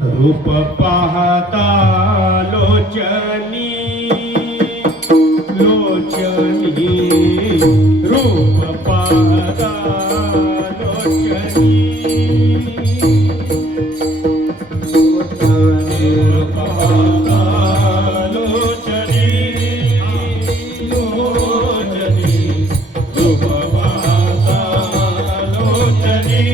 रूप पाहता लोचनी लोचनी रूप पाहता लोचनी रूप पाहता लोचनी लोचनी रूप पाहता लोचनी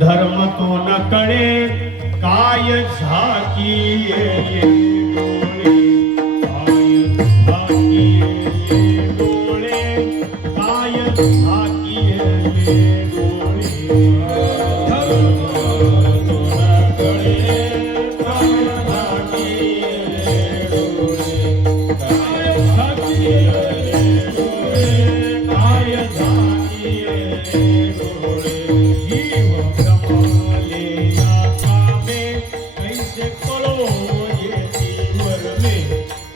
धर्म तो न कळे काय झाकी डोळे काय झाकी डोळे काय झाकी डोळे धर्म तो न कळे काय झाकी डोळे काय झाकी डोळे काय झाकी डोळे जीव कमाले या कामे कैसे कळो येती वर में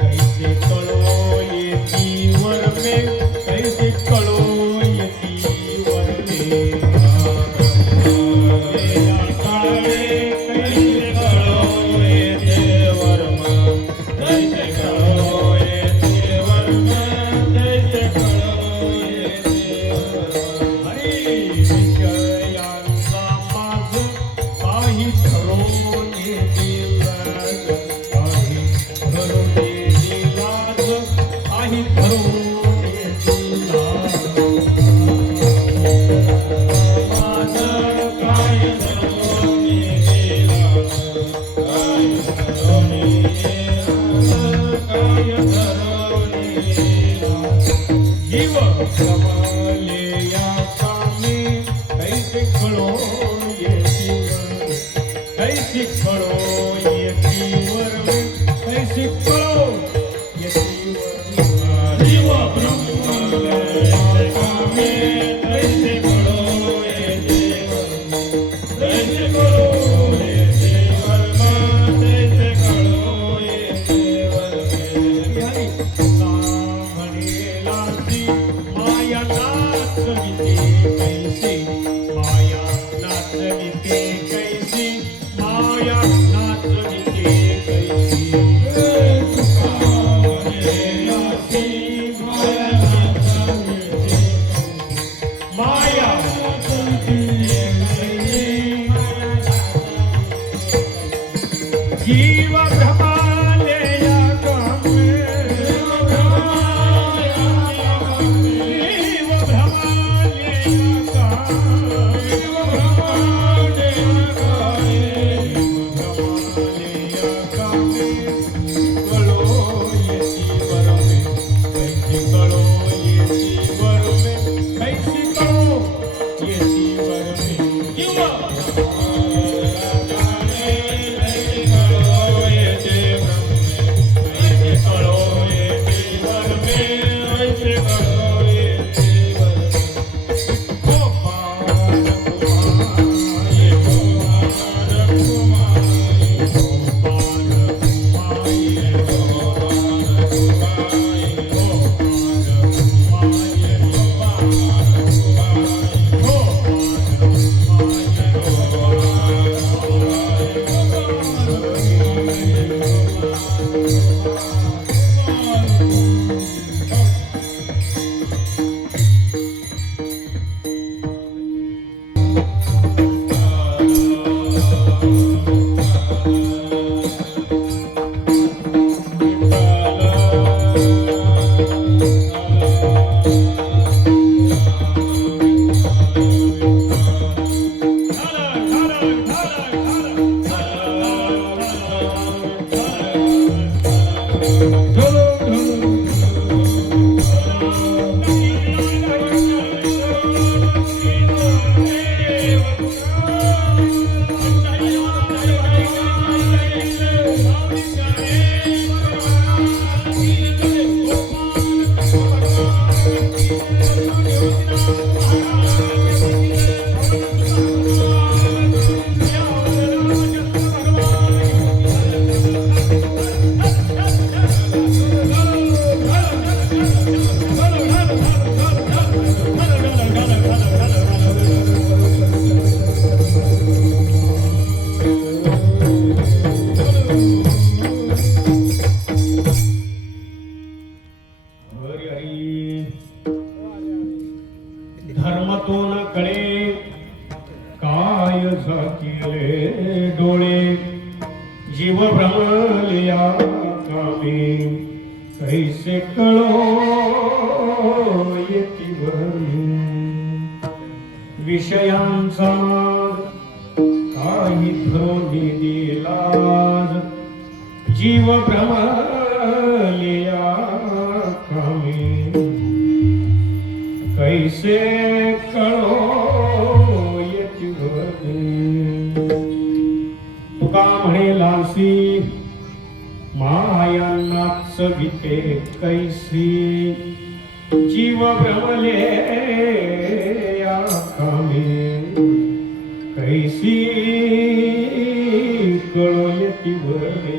कैसे कळो येती वर में कैसे कळो येती वर में या कामे कैसे कळो येते वर में कैसे कळो येते वर में कैसे कळो येते हरी विषयांचा माज काही ठरवून येतील लाज काही ठरवून येतील लाज काही ठरवून येतील लाज माझ काय ठरवून येतील लाज काय ठरवून येतील लाज काय ठरवून येतील लाज जीव कमाले या कामे कैसे कळो येतीवर कैसे कळो येतीवर कैसे कळो येतीवर जीव ब्रह्मले या कामे कैसे कळो येतीवर कैसे कळो येतीवर कैसे कळो येतीवर हरी म्हणेला ती माया नाचविते कैसी माया नाचविते कैसी माया नाचविते कैसी तुका म्हणेला ती माया नाचविते माया नाचविते कैसी जीव भ्रमाले या कामे जीव भ्रमाले या कामे जीव भ्रमाले या कामे जीव भ्रमाले या कामे धर्मतोन कळे काय झाकिले डोळे जीव भ्रमलिया कामे कैसे कळो येतीवरी विषयांचा माग काही धरोनी दिलाज जीव भ्रमलिया कामे कैसे कळो येतीवरी तुका म्हणे लासी मायांनाच सविते कैसी जीव भ्रमले या कामे कैसी कळो येतीवरी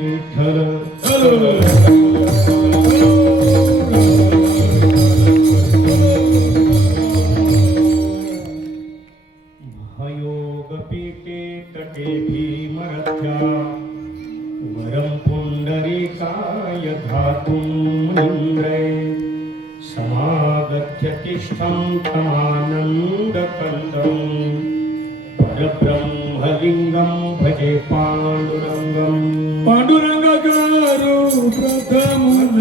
पीठे तटे भीमरथ्या वरं पुंडरीकाय धातुं मुनीन्द्रे समागत्य तिष्ठं तमानन्दकन्दं परब्रह्मलिङ्गं भजे पाण्डुरङ्गं पाण्डुरङ्गगारो प्रथमं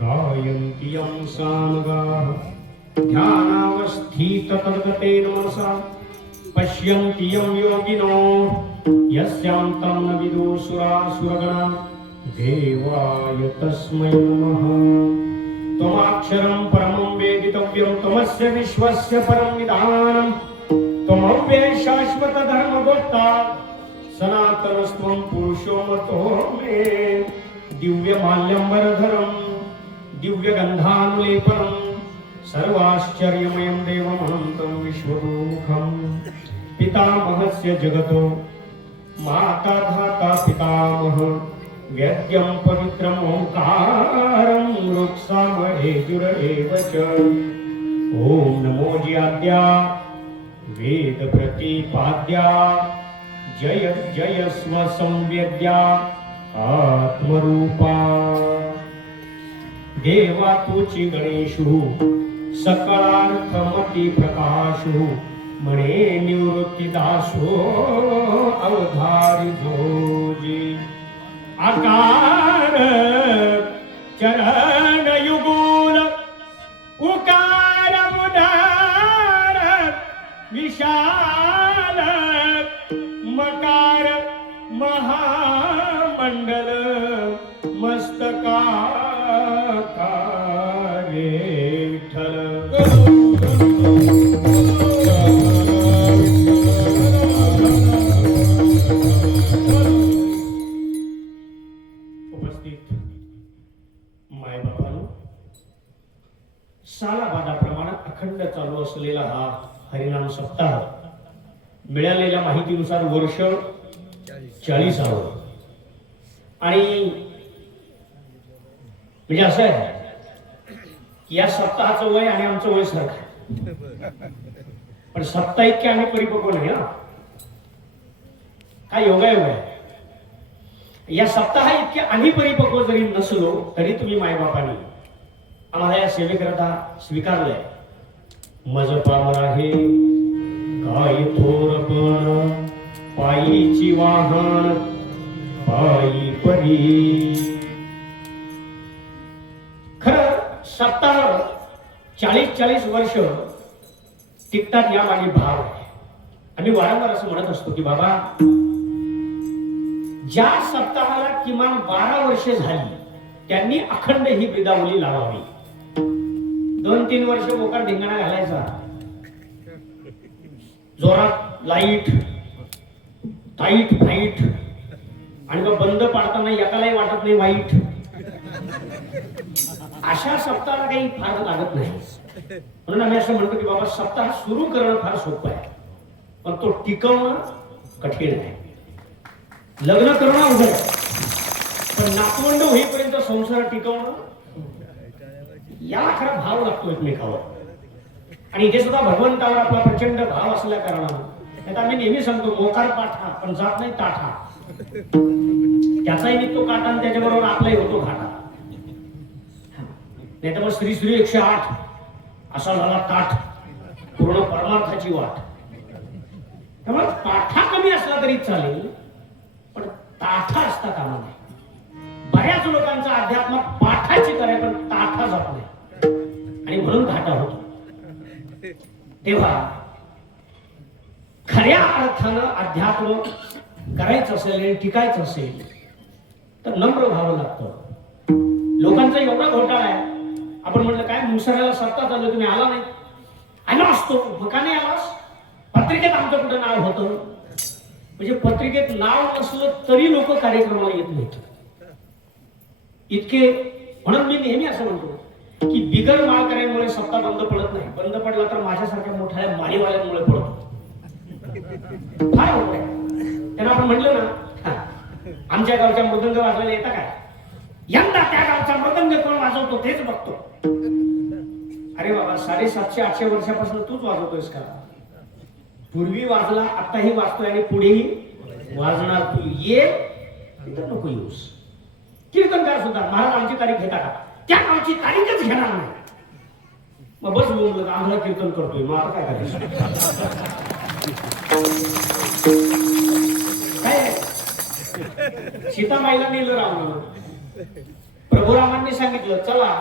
गायन्ति यं सामगाः ध्यानावस्थिततद्गतेन मनसा पश्यन्ति यं योगिनो यस्यां तं न विदुसुरासुरगणा देवाय तस्मै नमः त्वमक्षरं परमं वेदितव्यं त्वमस्य विश्वस्य परं निधानं त्वमव्ययः शाश्वतधर्मगोप्ता सनातनस्त्वं पुरुषो मतो मे दिव्यमाल्यम्बरधरं दिव्यगन्धानुलेपनं सर्वाश्चर्यमयं देवमनन्तं विश्वरूपं पितामहस्य जगतो माता धाता पितामह वेद्यं पवित्रम् ओंकारं ऋक्सामहेजुरेव च ॐ नमो ज्याद्या वेदप्रतिपाद्या जय जय स्वसंवेद्या आत्मरूपा देवा तुची गणेशु सकलार्थमती प्रकाशु मणे निवृत्तिदासो अवधारी जोजी आकार चरण युगुल उकार मुदार विशाल मकार महामंडल मस्तकाकारे विठ्ठल उपस्थित मायबापांनो, सालाबादाप्रमाणे अखंड चालू असलेला हा हरिनाम सप्ताह मिळालेल्या माहितीनुसार वर्ष 40 आणि म्हणजे असं आहे की या सप्ताहाचं वय आणि आमचं वय सारखं आहे, पण सप्ताह इतके आम्ही परिपक्व नाही ना, काय योगायोग आहे. या सप्ताह इतके आम्ही परिपक्व जरी नसलो तरी तुम्ही मायबापांनी आम्हाला या सेवेकरता स्वीकारलंय मज पामर आहे काय थोरपण पायीची वाहन पायी परी. खरं सप्ताह 40-40 वर्ष टिकतात या मागे भाव आहे. आम्ही वारंवार असं म्हणत असतो की बाबा ज्या सप्ताहाला किमान 12 वर्षे झाली त्यांनी अखंड ही बिदावली लावावी. 2-3 वर्ष मोकार धिंगाणा घालायचा, जोरात लाईट टाईट फाईट, आणि मग बंद पाडताना एकालाही वाटत नाही वाईट. अशा सप्ताहाला काही फार लागत नाही. म्हणून आम्ही असं म्हणतो की बाबा सप्ताह सुरू करणं फार सोपं आहे, पण तो टिकवणं कठीण आहे. लग्न करणं अवघड आहे, पण नातवंड होईपर्यंत संसार टिकवणं याला खरा भाव लागतो एकमेकावर. आणि इथे सुद्धा भगवंतावर आपला प्रचंड भाव असल्या कारणानं आम्ही नेहमी सांगतो मोकार पाठा पण जात नाही ताठा. त्याचाही निघतो काटा आणि त्याच्याबरोबर आपलाही होतो घाटा. नाही तर मग श्री श्री 108 असा झाला ताठ, पूर्ण परमार्थाची वाट. त्यामुळे पाठा कमी असला तरी चालेल, पण ताठा असता कामा नाही. बऱ्याच लोकांचा अध्यात्म पाठाची करे पण ताठा जात नाही आणि म्हणून घाटा होतो. तेव्हा खऱ्या अर्थानं अध्यात्म करायचं असेल आणि टिकायचं असेल तर नम्र व्हावं लागतं. लोकांचा एवढा घोटाळा आहे. आपण म्हटलं काय मुसराला सत्ता चालू, तुम्ही आला नाही. आलो असतो, मग का नाही आलास? पत्रिकेत आमचं कुठं नाव होतं. म्हणजे पत्रिकेत नाव नसलं तरी लोक कार्यक्रमाला येत नाहीत इतके. म्हणून मी नेहमी असं म्हणतो की बिगर माळकऱ्यांमुळे सत्ता बंद पडत नाही. बंद पडला तर माझ्यासारख्या मोठ्या माळीवाल्यांमुळे पडतो. फार होत आहे. त्यांना आपण म्हटलं ना आमच्या गावच्या मृदंग वाजवायला येता काय, यंदा त्या गावचा मृदंग कोण वाजवतो तेच बघतो. अरे बाबा 750-800 वर्षापासून तूच वाजवतोयस का? पूर्वी वाजला, आताही वाजतोय आणि पुढेही वाजणार. तू ये तिथं नको येऊस. कीर्तनकार सुद्धा महाराज आमची तारीख घेता का? त्या गावची तारीखच घेणार नाही. मग बस बोललं आम्हाला कीर्तन करतोय, मग आता काय करायचं? काय सीतामाईला नेलं रावण. प्रभुरामांनी सांगितलं चला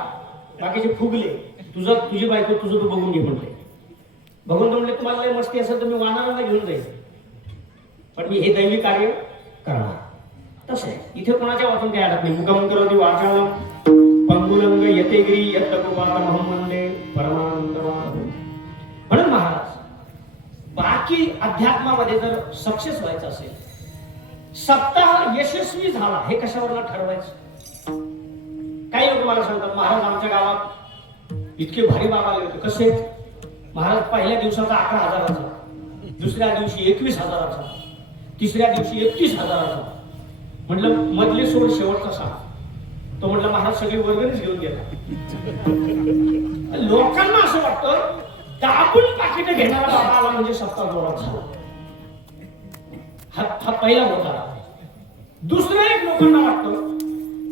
बाकीचे फुगले, तुझी बायको तुझं तू बघून घे म्हणले. भगवंत म्हणले तुम्हाला लय मस्ती असेल तर मी वानरांना घेऊन जाईल, पण मी हे दैवी कार्य करणार. तसं आहे इथे कोणाच्या वाचून काही अडत नाही. मुखमंत्री वाचाळम पंगुलंग यतेगिरी यत्तकुपातमहं वंदे परमानंदमाधवं. म्हणून महाराज बाकी अध्यात्मामध्ये जर सक्सेस व्हायचं असेल, सप्ताह यशस्वी झाला हे कशावर ठरवायचं? काही लोक मला सांगतात महाराज आमच्या गावात इतके भारी बाबा आले होते. कसे? महाराज पहिल्या दिवसाचा 11,000चा, दुसऱ्या दिवशी 21,000चा, तिसऱ्या दिवशी 31,000चा. म्हटलं मधले सोड शेवटचा सांग. तो म्हटलं महाराज सगळे वर्गणीच घेऊन गेला. लोकांना असं वाटतं दाबून पाकिट घेणारा बाबा आला म्हणजे सप्ताह जोरात झाला. हा पहिला होता. दुसरं एक लोकांना वाटतं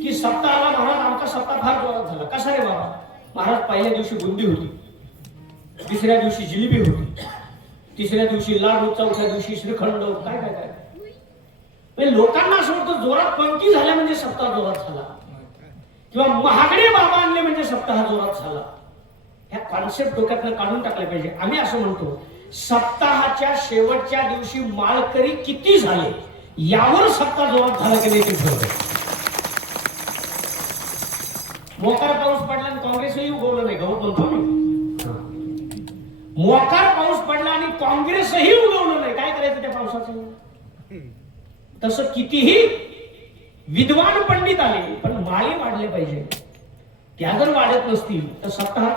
की सप्ताहाला महाराज आमचा सप्ताह फार जोरात झाला. कसा रे बाबा? महाराज पहिल्या दिवशी बुंदी होती, दुसऱ्या दिवशी जिलेबी होती, तिसऱ्या दिवशी लाडू, चौथ्या दिवशी श्रीखंड, काय काय काय. लोकांना असं वाटतं जोरात पंक्ती झाल्या म्हणजे सप्ताह जोरात झाला, किंवा महागडे बाबा आणले म्हणजे सप्ताह जोरात झाला. ह्या कॉन्सेप्ट डोक्यातनं काढून टाकल्या पाहिजे. आम्ही असं म्हणतो सप्ताहाच्या शेवटच्या दिवशी माळकरी किती झाले यावर सप्ताह जोरात झाला की नाही ते ठरवतं. मोकार पाऊस पडला आणि काँग्रेसही उगवलं नाही, गवत म्हणतो मी. मोकार पाऊस पडला आणि काँग्रेसही उगवलं नाही, काय करायचं त्या पावसाचं? तसं कितीही विद्वान पंडित आले पण माळी वाढले पाहिजे. त्या जर वाढत नसतील तर सप्ताह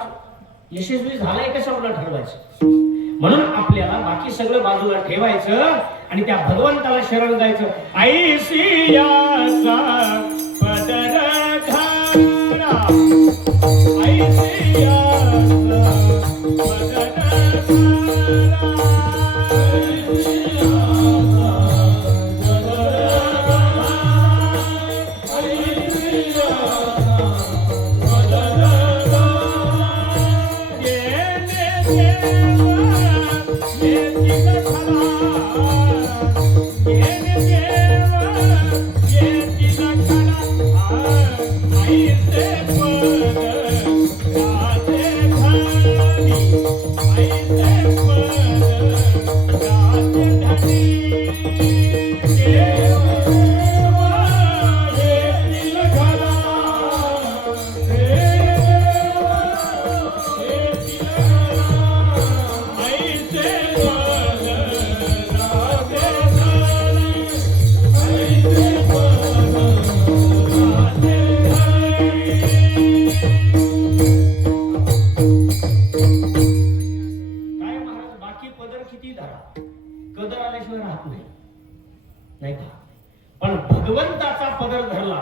यशस्वी झालाय कशावर ठरवायचं? म्हणून आपल्याला बाकी सगळं बाजूला ठेवायचं आणि त्या भगवंताला शरण जायचं. ऐसियाचा पदर घाला, ऐसियाचा पदर नाही का? पण भगवंताचा पदर धरला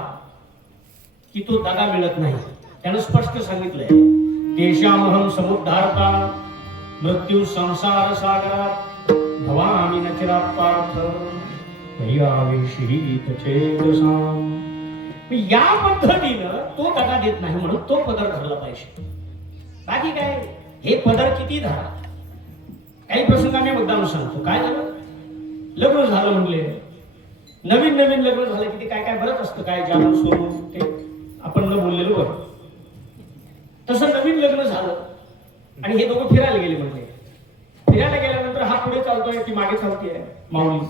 की तो दगा मिळत नाही. त्यानं स्पष्ट सांगितलंय, तेषामहं समुद्धारता मृत्यू संसार सागरात भवामी न चिरात् पार्थ भयावेशीत चेतसाम. या पद्धतीनं तो दगा देत नाही म्हणून तो पदर धरला पाहिजे. बाकी काय हे पदर किती धरा. काही प्रसंगाने मुद्दाम सांगतो. काय झालं, लग्न झालं म्हणले, नवीन नवीन लग्न झालं की ते काय काय बरंच असतं, काय जाणून सोडून ते आपण न बोललेलं बरं. तसं नवीन लग्न झालं आणि हे दोघं फिरायला गेले म्हणले. फिरायला गेल्यानंतर हा पुढे चालतोय, ती मागे चालतीये माऊली,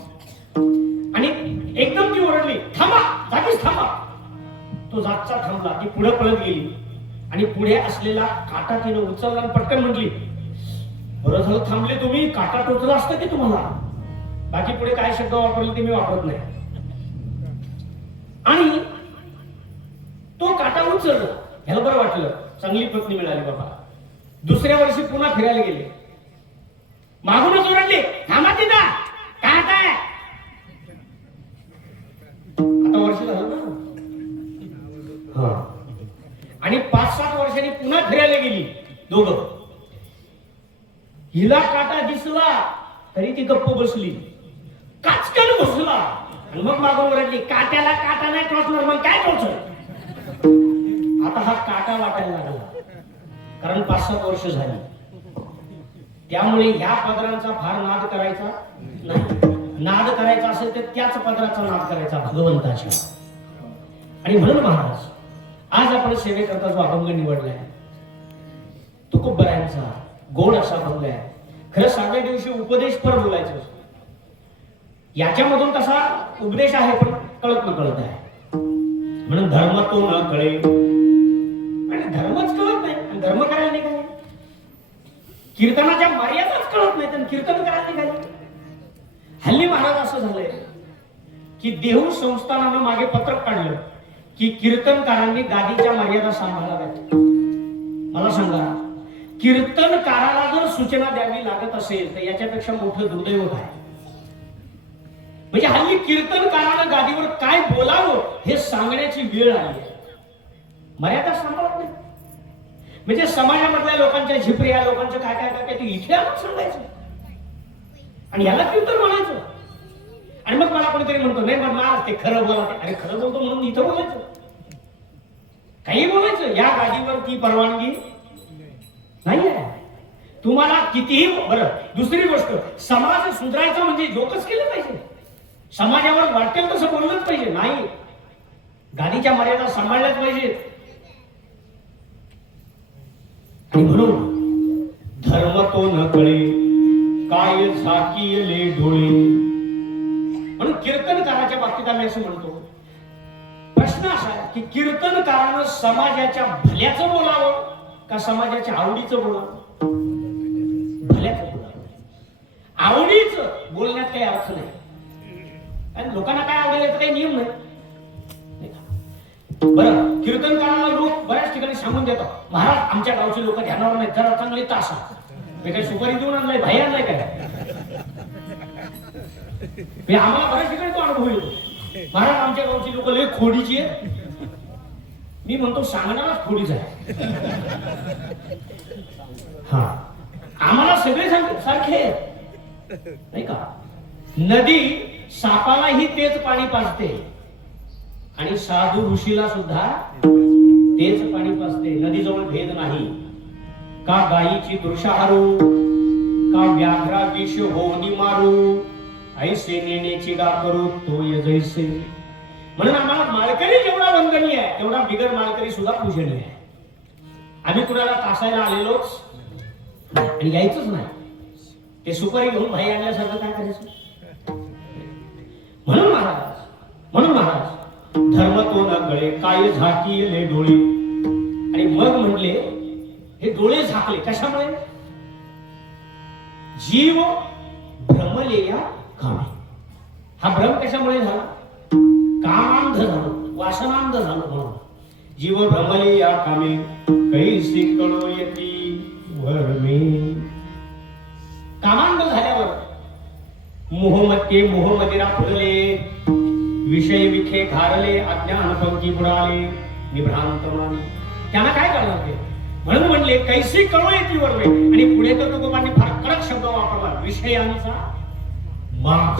आणि एकदम ती ओरडली, थांबा, जागीच थांबा. तो जागचा थांबला, ती पुढे पळत गेली आणि पुढे असलेला काटा तिनं उचलला आणि पटकन म्हटली, बरं झालं थांबले तुम्ही, काटा टोचला असतं की तुम्हाला. बाकी पुढे काय शब्द वापरले ते मी वापरत नाही. आणि तो काटा उचलला, ह्याला बरं वाटलं, चांगली पत्नी मिळाली बाबा. दुसऱ्या वर्षी पुन्हा फिरायला गेले, मागूनच ओरडले, थांबा तिथं, काटा आहे. आता वर्ष झालं ना. हा, आणि 5-7 वर्षांनी पुन्हा फिरायला गेली दोघं. हिला काटा दिसला तरी ती गप्प बसली, काचकन बसला, आणि मग मागून ओरडली, काट्याला काटा नाही टोचणार, मग काय टोचल. आता हा काटा वाटायला लागला, कारण 5-7 वर्ष झाली. त्यामुळे ह्या पदरांचा फार नाद करायचा नाही. नाद करायचा असेल तर त्याच पदराचा नाद करायचा, भगवंताच्या. आणि म्हणून महाराज आज आपण सेवेकरता जो अभंग निवडलाय तुकोबरायांचा गोड असा अभंग आहे. खरं साध्या दिवशी उपदेश पर बोलायचं, याच्यामधून तसा उपदेश आहे पण कळत न कळत आहे. म्हणून धर्म तो न कळे, आणि धर्मच कळत नाही आणि धर्म करायला निघाले. कीर्तनाच्या मर्यादाच कळत नाही आणि कीर्तन करायला निघाले. हल्ली महाराज असं झालंय की देहू संस्थानानं मागे पत्रक काढलं की कीर्तनकारांनी गादीच्या मर्यादा सांभाळाव्यात. मला सांगा, कीर्तनकाराला जर सूचना द्यावी लागत असेल तर याच्यापेक्षा मोठं दुर्दैव काय. म्हणजे हल्ली कीर्तनकारानं गादीवर काय बोलावं हे सांगण्याची वेळ आली आहे. मर्यादा सांभाळत नाही. म्हणजे समाजामधल्या लोकांच्या झिपऱ्या, लोकांचं काय काय काय ते इथे आपण सांगायचं आणि याला कीर्तन म्हणायचं. आणि मग मला कोणीतरी म्हणतो, नाही मग महाराज ते खरं बोला. अरे खरं बोलतो म्हणून इथं बोलायचं, काही बोलायचं. या गादीवर ती परवानगी नाही आहे. तुम्हाला कितीही बरं. दुसरी गोष्ट, समाज सुधारायचा म्हणजे जोकच केलं पाहिजे, समाजावर वाटेल तसं बोललंच पाहिजे नाही. गादीच्या मर्यादा सांभाळल्याच पाहिजेत. आणि म्हणून धर्म तो न कळे, काय झाकीले डोळे. म्हणून कीर्तनकाराच्या बाबतीत आम्ही असं म्हणतो, प्रश्न असा आहे की कीर्तनकारानं समाजाच्या भल्याचं बोलावं का समाजाच्या आवडीचं बोलावं. भल्याचं बोलावं. आवडीचं बोलण्यात काही अर्थ नाही, आणि लोकांना काय आवडेल याचा काही नियम नाही. बरं, कीर्तनकाराला लोक बऱ्याच ठिकाणी सांगून देतात, महाराज आमच्या गावचे लोक ध्यानावर नाही, जरा चांगले तासा. मी काही सुपारी देऊन आणलाय, भाई आणलाय काय. आम्हाला बऱ्याच ठिकाणी तो अनुभव येतो, महाराज आमच्या गावची लोक लय खोडीची आहे. मी म्हणतो सांगणारच खोडीच आहे. हा, आम्हाला सगळे सारखे नाही का. नदी सापालाही तेच पाणी पाजते आणि साधू ऋषीला सुद्धा तेच पाणी पाजते. नदीजवळ भेद नाही. का गायीची दृशाहारू, का व्याघ्रा विष होनी मारू, ऐसे नेनेची गा करू तो जैसे. म्हणून आम्हाला माळकरी जेवढा वंदनीय आहे तेवढा बिगर माळकरी सुद्धा पूजनीय आहे. आम्ही कुणाला तासायला आलेलोच आणि यायचंच नाही. ते सुपारी घेऊन भाई आणल्यासारखं काय करायचं. म्हणून महाराज धर्म तो न गळे काय झाकीले डोळे. आणि मग म्हणले हे डोळे झाकले कशामुळे. जीव भ्रमले या कामे. हा भ्रम कशामुळे झाला. कामांध झालो, वासनांध झालो म्हणून. जीव भ्रमले या कामे कैसी कळो येती वरमे. कामांध झाल्यावर मोहमदिरा फुलले, विषय विखे घारले, अज्ञान पंखी बुडाले, निभ्रांत मानी. त्यांना काय करणार ते. म्हणून म्हणले कैसी कळो येती वरमे. आणि पुढे तर तुकोबांनी फार कडक शब्द वापरला, विषयांचा माग.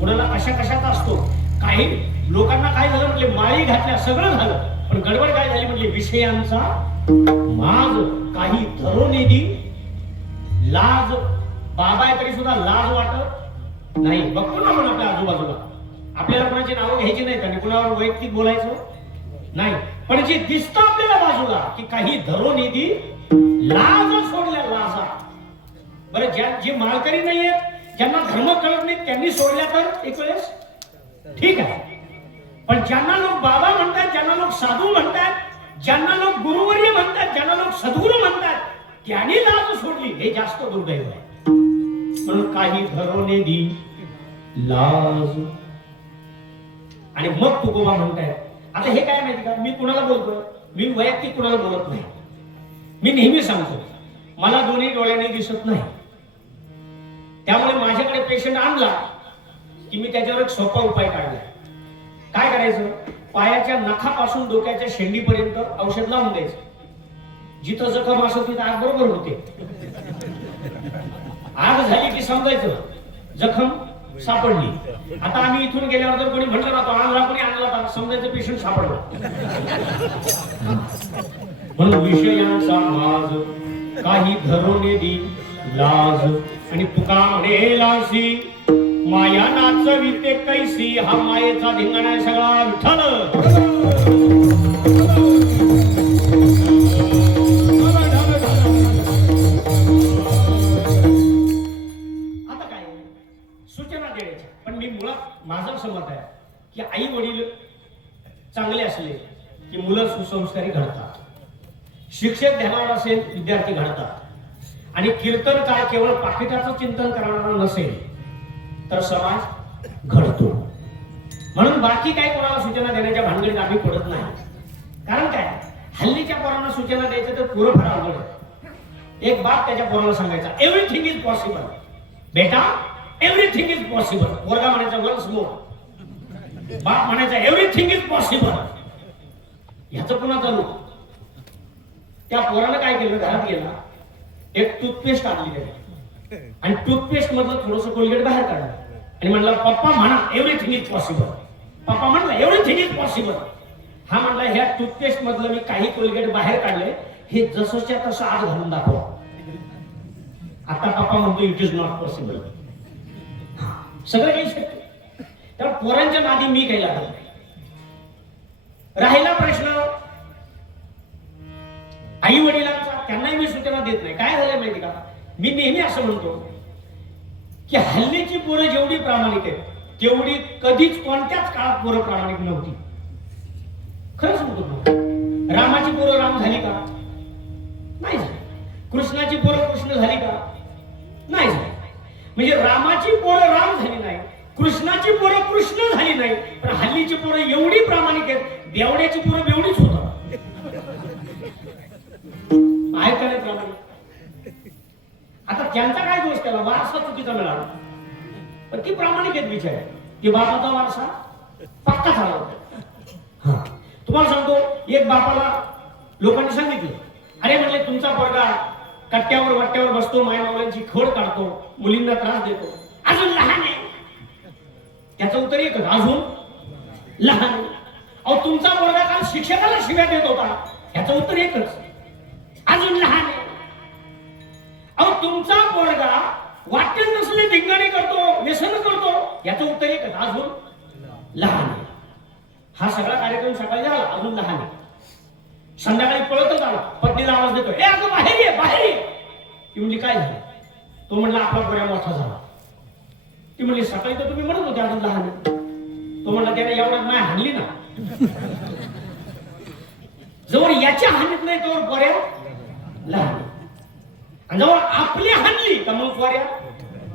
कुणाला कशा कशाचा असतो. काही लोकांना काय झालं म्हटले माळी घातल्या सगळं झालं, पण गडबड काय झाली म्हटले विषयांचा माग. काही धरोनेदी लाज. बाबा आहे तरी सुद्धा लाज वाटत नाही. बघतो ना आपण आपल्या आजूबाजूला आपल्याला कोणाची नावं घ्यायची नाहीत आणि कुणावर वैयक्तिक बोलायचं नाही, पण जे दिसतं आपल्याला बाजूला की काही धरोनेदी लाज सोडल्या लाजा. बरं जे माळकरी नाहीये, ज्यांना धर्म कळत नाही त्यांनी सोडल्या तर एक वेळेस ठीक आहे, पण ज्यांना लोक बाबा म्हणतात, ज्यांना लोक साधू म्हणतात, ज्यांना लोक गुरुवर्य म्हणतात, ज्यांना लोक सद्गुरू म्हणतात, त्यांनी लाज सोडली हे जास्त दुर्दैव आहे. म्हणून काही धरोनेदी लाज. आणि मग तुकोबा म्हणतायत. आता हे काय माहिती का, मी कुणाला बोलतोय, मी वैयक्तिक कुणाला बोलत नाही. मी नेहमी सांगतो मला दोन्ही डोळ्यांनी दिसत नाही, त्यामुळे माझ्याकडे पेशंट आणला की मी त्याच्यावर एक सोपा उपाय काढला. काय करायचं, पायाच्या नखापासून डोक्याच्या शेंडीपर्यंत औषध लावून द्यायचं. जिथं जखम असत तिथं आग बरोबर होते. आग झाली की समजायचं जखम सापडली. आता आम्ही इथून गेल्यावर जर कोणी म्हटलं ना तो आणला, कोणी आणला तर समजायचं पेशंट सापडला. म्हणून विषयांचा माज काही धरोनेदी लाज. आणि तुका म्हणेलासी माया नाचविते कैसी. हा मायेचा धिंगाणा आहे सगळा विठ्ठल. आता काय सूचना द्यायच्या, पण मी मुळात माझं असं मत आहे की आई वडील चांगले असले की मुलं सुसंस्कारी घडतात. शिक्षक ध्यानावर असेल विद्यार्थी घडतात. आणि कीर्तन काय केवळ पाकिटाचं चिंतन करणारा नसेल तर समाज घडतो. म्हणून बाकी काय कोणाला सूचना देण्याच्या भानगडीत आम्ही पडत नाही. कारण काय हल्लीच्या पोरांना सूचना द्यायचं तर पुरं फार अवघड आहे. एक बाप त्याच्या पोराला सांगायचा एव्हरीथिंग इज पॉसिबल. बेटा एव्हरीथिंग इज पॉसिबल. पोरगा म्हणायचा वन्स मोर. बाप म्हणायचा एव्हरीथिंग इज पॉसिबल. ह्याचं पुन्हा चालू. त्या पोरानं काय केलं, घरात गेला एक टूथपेस्ट आणली त्याने आणि टूथपेस्ट मधलं थोडंसं कोलगेट बाहेर काढलं आणि म्हणला पप्पा म्हणा एव्हरीथिंग इज पॉसिबल. पप्पा म्हणला एव्हरीथिंग इज पॉसिबल. हा म्हणला ह्या टूथपेस्ट मधलं मी काही कोलगेट बाहेर काढले, हे जसंच्या तसं आत घालून दाखव. आता पप्पा म्हणतो इट इज नॉट पॉसिबल. सगळं काही शक्य. त्या पोरांच्या नादी मी काही लागत नाही. राहिला प्रश्न आई वडिलांचा, त्यांनाही मी सूचना देत नाही. काय झालं माहिती का, मी नेहमी असं म्हणतो की हल्लीची पोरं जेवढी प्रामाणिक आहेत तेवढी कधीच कोणत्याच काळात पोरं प्रामाणिक नव्हती. खरं सांगतो. रामाची पोरं राम झाली का, नाही झाली. कृष्णाची पोरं कृष्ण झाली का, नाही झाली. म्हणजे रामाची पोरं राम झाली नाही, कृष्णाची पोरं कृष्ण झाली नाही, पण हल्लीची पोरं एवढी प्रामाणिक आहेत, बेवड्याची पोरं बेवडीच होतात. आहे का नाही प्रामाणिक. आता त्यांचा काय दोष, त्याला वारसा चुकीचा मिळाला, पण ती प्रामाणिक आहेत बिचारे. की बापाचा वारसा पक्का झाला होता. तुम्हाला सांगतो, एक बापाला लोकांनी सांगितलं, अरे म्हणले तुमचा पोरगा कट्ट्यावर वट्ट्यावर बसतो, मायमावल्यांची खोड काढतो, मुलींना त्रास देतो, अजून लहान आहे. त्याचं उत्तर एकच, अजून लहान. अहो तुमचा पोरगा काल शिक्षकाला शिव्या देत होता, याचं उत्तर एकच, अजून लहान. तुमचा पोरगा वाटेल नसले धिंगाणे करतो, व्यसन करतो, याचं उत्तर एकच, अजून लहान आहे. हा सगळा कार्यक्रम सकाळी झाला, अजून लहान आहे. संध्याकाळी पळतच आला, पत्नीला आवाज देतो, ए अगं बाहेर ये, बाहेर ये. ती म्हणली काय झालं? तो म्हणला आपला पोरगा मोठा झाला. ती म्हणली सकाळी तर तुम्ही म्हणत होते अजून लहान आहे. तो म्हणला त्याने एवढ्यात नाही हाणली ना. जवळ याच्या हानीत नाही तोवर पोऱ्या लहान, आणि जवळ आपली हाणली का मग पोऱ्या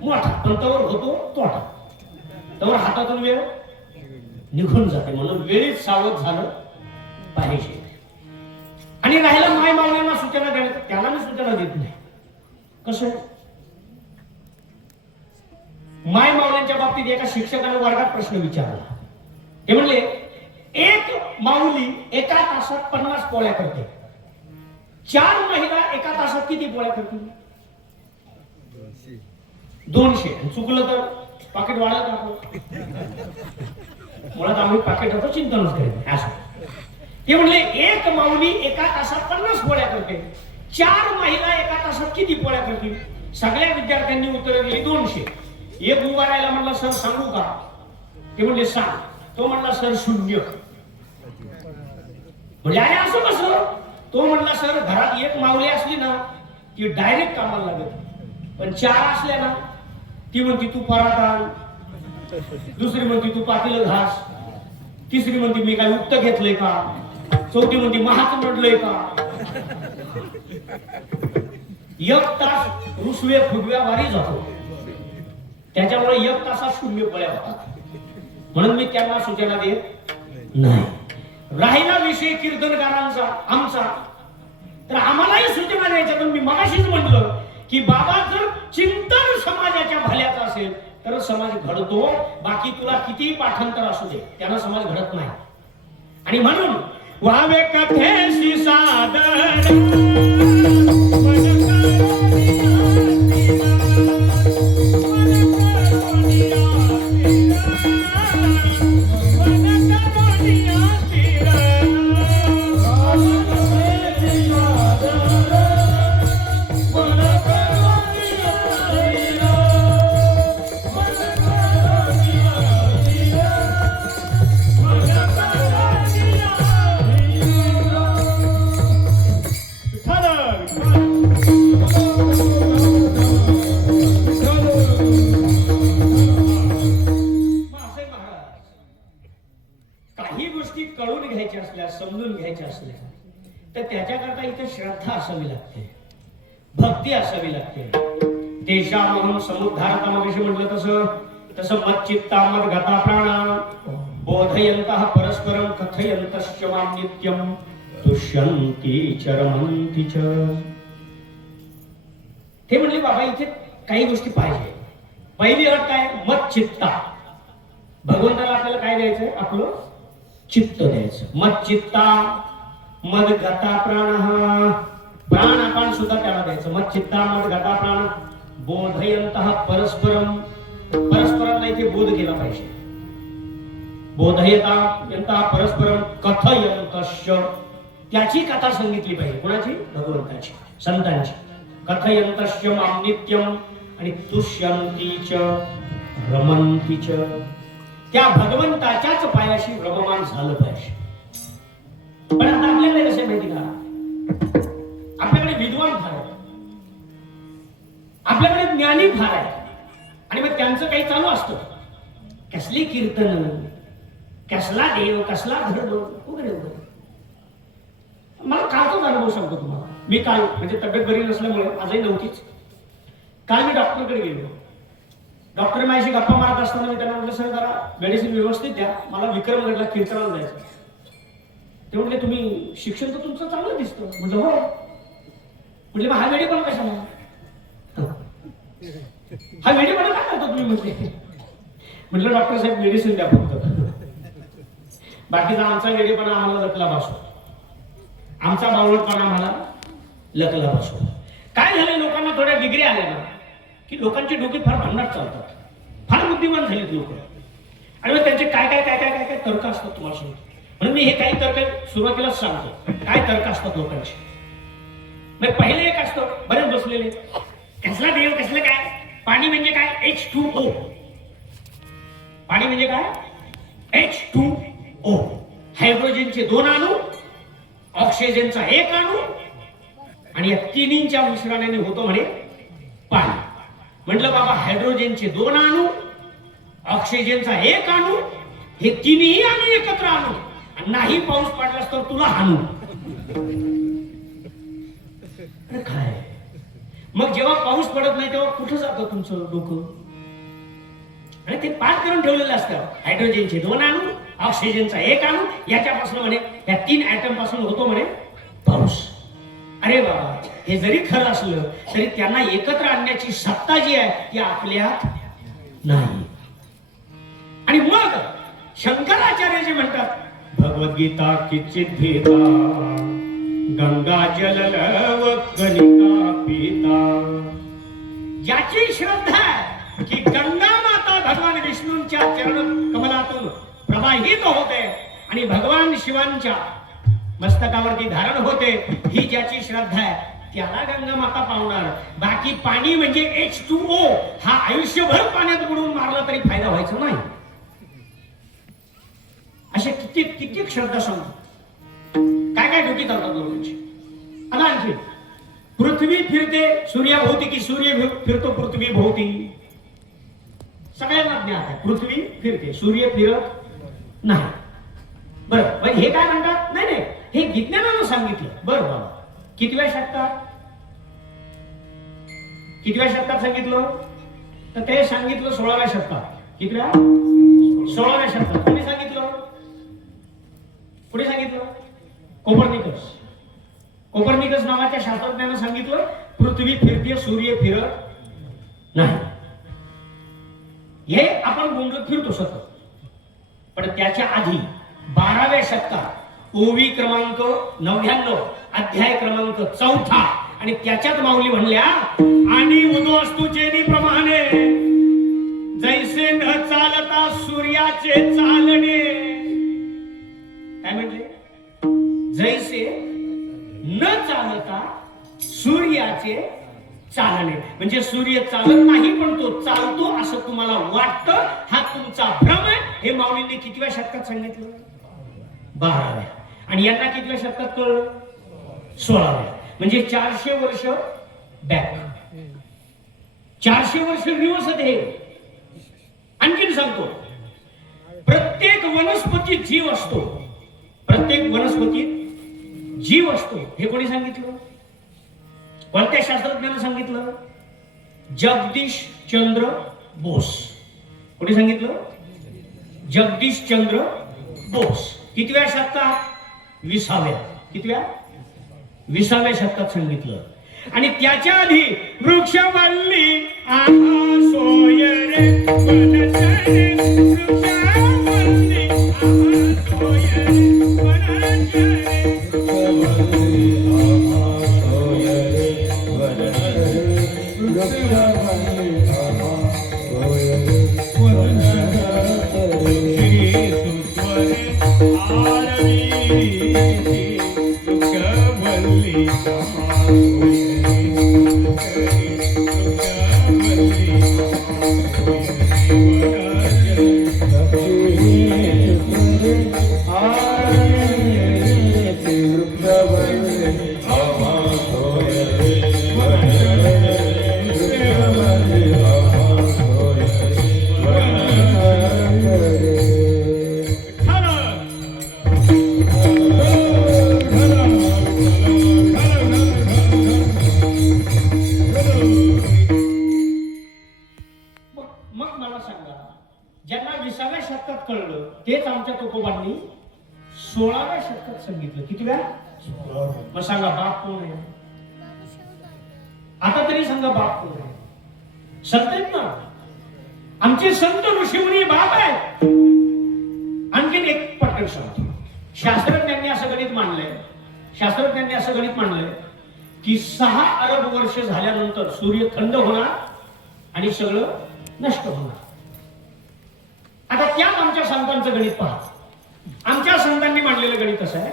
मोठा. पण तवर होतो तोटा, तवर हातातून वेळ निघून जाते. म्हणून वेळीच सावध झालं पाहिजे. आणि राहिला माय मावल्यांना सूचना देण्याचं, त्याला मी सूचना देत नाही. कसं माय मावल्यांच्या बाबतीत एका शिक्षकाने वर्गात प्रश्न विचारला. ते म्हणले एक माऊली एका तासात 50 पोळ्या करते, 4 महिला एका तासात किती पोळ्या करतील? 200. चुकलं तर पाकिट वाढत टाकू. मुळात आम्ही पाकिटाचं चिंतनच करीत असं. ते म्हणले एक माऊली एका तासात 50 पोळ्या करते, 4 महिला एका तासात किती पोळ्या करतील? सगळ्या विद्यार्थ्यांनी उत्तर दिली 200. एक उभा राहिला, म्हणला सर सांगू का? ते म्हणले सांग. तो म्हणला सर 0. म्हणजे अरे असं कसं? तो म्हणला सर घरात एक माऊली असली ना की डायरेक्ट कामाला लागत, पण 4 असल्या ना ती म्हणती तू पराठा आण, दुसरी म्हणती तू पातेलं घास, तिसरी म्हणती मी काय उक्त घेतलंय का, चौथी म्हणती महाच नडलंय का. 1 तास रुसवे फुगव्या वारी जातो. त्याच्यामुळे 1 तासात 0 पोळ्या होतात. म्हणून मी त्यांना सूचना देत नाही. राहिला विषय कीर्तनकारांचा आमचा, तर आम्हालाही सूचना द्यायच्या. पण मी मगाशीच म्हटलं की बाबा जर चिंतन समाजाच्या भल्याचा असेल तर समाज घडतो. बाकी तुला किती पाठांतर असू दे, त्यांना समाज घडत नाही. आणि म्हणून व्हावे कथेशी सादर समजून घ्यायच्या असल्या तर त्याच्याकरता इथे श्रद्धा असावी लागते, भक्ती असावी लागते. देशा म्हणून समुद्धारतामध्ये म्हटलं तसं मच्चित्ता मद गता प्राणा बोधयन्तः परस्परं कथयन्तश्च मां नित्यं तुष्यन्ति च रमन्ति च. ते म्हणले बाबा इथे काही गोष्टी पाहिजे. पहिली अट काय? मच्चित्ता. भगवंताला आपल्याला काय द्यायचंय? आपलं चित्त द्यायचं. मच्चित्ता मद गता प्राण, प्राण आपण सुद्धा त्याला द्यायचं. मच्चित्ता मद गता प्राण बोधयन्तः परस्परं, परस्परांना इथे बोध केला पाहिजे. बोधयन्तः परस्परं कथयन्तश्च, त्याची कथा सांगितली पाहिजे. कोणाची? भगवंताची, संतांची. कथयन्तश्च मां नित्यं आणि तुष्यन्ति च रमन्ति च, त्या भगवंताच्याच पायाशी रममान झालं पाहिजे. पण आता आपल्याकडे कसे माहिती का? आपल्याकडे विद्वान फार आहे, आपल्याकडे ज्ञानी फार आहे, आणि मग त्यांचं काही चालू असतं. कसली कीर्तन, कसला देव, कसला धर्म वगैरे वगैरे. मला कालचाच अनुभव सांगतो तुम्हाला. मी काल म्हणजे तब्येत बरी नसल्यामुळे आजही नव्हतीच. काल मी डॉक्टरकडे गेलो. डॉक्टर माझ्याशी गप्पा मारत असताना मी त्यांना म्हटलं सर जरा मेडिसिन व्यवस्थित द्या, मला विक्रमगडला कीर्तनाला जायचं. ते म्हटले तुम्ही शिक्षण तर तुमचं चांगलं दिसतं. म्हटलं हो. म्हटले मग हा वेडेपणा कशाला? हा वेडेपणा काय करतो तुम्ही? म्हटलं डॉक्टर साहेब मेडिसिन द्या फक्त, बाकीचा आमचा वेडेपणा आम्हाला लकला बसो, आमचा बावळटपणा आम्हाला लकला बसो. काय झालं, लोकांना थोड्या डिग्री आल्या ना की लोकांची डोकी फार भन्नाट चालतात, फार बुद्धिमान झालेत लोक. आणि मग त्यांचे काय काय काय काय काय काय तर्क असतात तुम्हाला सांगतो. म्हणून मी हे काही तर्क सुरुवातीलाच सांगतो काय तर्क असतात लोकांचे. मग पहिले एक असतं बरेच बसलेले, कसला देव कसलं काय? पाणी म्हणजे काय? H2O. पाणी म्हणजे काय? H2O. हायड्रोजनचे 2 अणू, ऑक्सिजनचा 1 अणू आणि या तिन्हींच्या मिश्रणाने होतो म्हणे पाणी. म्हटलं बाबा हायड्रोजनचे 2 अणू, ऑक्सिजनचा 1 अणू, हे तिन्ही अणू एकत्र आणू आणि नाही पाऊस पडलास तर तुला हाणू. काय मग जेव्हा पाऊस पडत नाही तेव्हा कुठं जातं तुमचं डोकं? आणि ते पाठ करून ठेवलेलं असतं. हायड्रोजनचे 2 अणू, ऑक्सिजनचा 1 अणू, याच्यापासून म्हणे या 3 ऍटम पासून होतो म्हणे पाऊस. अरे बाबा, हे जरी खरं असलं तरी त्यांना एकत्र आणण्याची सत्ता जी आहे ती आपल्यात नाही. आणि मग शंकराचार्य जे म्हणतात भगवद्गीता किंचित भेदा गंगा जललव कलिका पिता. ज्याची श्रद्धा आहे की गंगा माता भगवान विष्णूंच्या चरण कमलातून प्रवाहित होते आणि भगवान शिवांच्या मस्तकावरती धारण होते, ही ज्याची श्रद्धा आहे त्याला गंगा माता पावणार. बाकी पाणी म्हणजे H2O, हा आयुष्यभर पाण्यात बुडवून मारला तरी फायदा व्हायचा नाही. असे कित्येक श्रद्धा सांगतो. काय काय डोकी चालतात लोकांची. आता आणखी पृथ्वी फिरते सूर्याभोवती की सूर्य फिरतो पृथ्वी भोवती? सगळ्यांना ज्ञात आहे पृथ्वी फिरते, सूर्य फिरत नाही. बरं, म्हणजे हे काय म्हणतात? नाही नाही, हे विज्ञानानं सांगितलं. बरं बाबा, कितव्या शतकात सांगितलं? तर ते सांगितलं 16व्या शतकात. कितव्या? 16व्या शतकात. कोणी सांगितलं? कोपर्निकस नावाच्या शास्त्रज्ञानं सांगितलं पृथ्वी फिरते, सूर्य फिरत नाही. हे आपण गुंगत फिरतो सतत. पण त्याच्या आधी 12व्या शतकात ओवी क्रमांक 99, अध्याय क्रमांक 4 आणि त्याच्यात माऊली म्हणल्या आणि उद्वस्तुचे प्रमाणे जैसे न चालता सूर्याचे चालणे. काय म्हटले? जैसे न चालता सूर्याचे चालणे. म्हणजे सूर्य चालत नाही पण तो चालतो असं तुम्हाला वाटतं, हा तुमचा भ्रम आहे. हे माऊलींनी कितव्या शतकात सांगितलं? 12व्या. आणि यांना कितव्या शतकात कळलं? 16व्या. म्हणजे 400 वर्ष बॅक, 400 वर्ष रिवर्स आहे. आणखीन सांगतो, प्रत्येक वनस्पतीत जीव असतो. प्रत्येक वनस्पतीत जीव असतो. हे कोणी सांगितलं? कोणत्या शास्त्रज्ञानं सांगितलं? जगदीश चंद्र बोस. कोणी सांगितलं? जगदीश चंद्र बोस. कितव्या शतकात? 20व्या. कितव्या? 20व्या शतकात सांगितलं. आणि त्याच्या आधी वृक्षवल्ली आहा सोय रे वनचरे, वृक्षवल्ली आहा सोय रे वनचरे, वृक्षवल्ली आहा सोय रे वनचरे, वृक्षवल्ली आहा सोय रे वनचरे, श्री सुस्वरे आरवी वृक्षवल्ली आहा सोय तेच आमच्या तुकोबांनी 16व्या शतकात सांगितलं. कितीव्या? मग सांगा बाप कोण आहे? आता तरी सांगा बाप कोण आहे? संत आहेत ना आमचे. संत ऋषीमुनी बाप आहेत. आणखीन एक पटकन सांगतो. शास्त्रज्ञांनी असं गणित मांडलंय की 6 अरब वर्ष झाल्यानंतर सूर्य थंड होणार आणि सगळं नष्ट होणार. आता त्यात आमच्या संतांचं गणित पहा. आमच्या संतांनी मांडलेलं गणित असं आहे.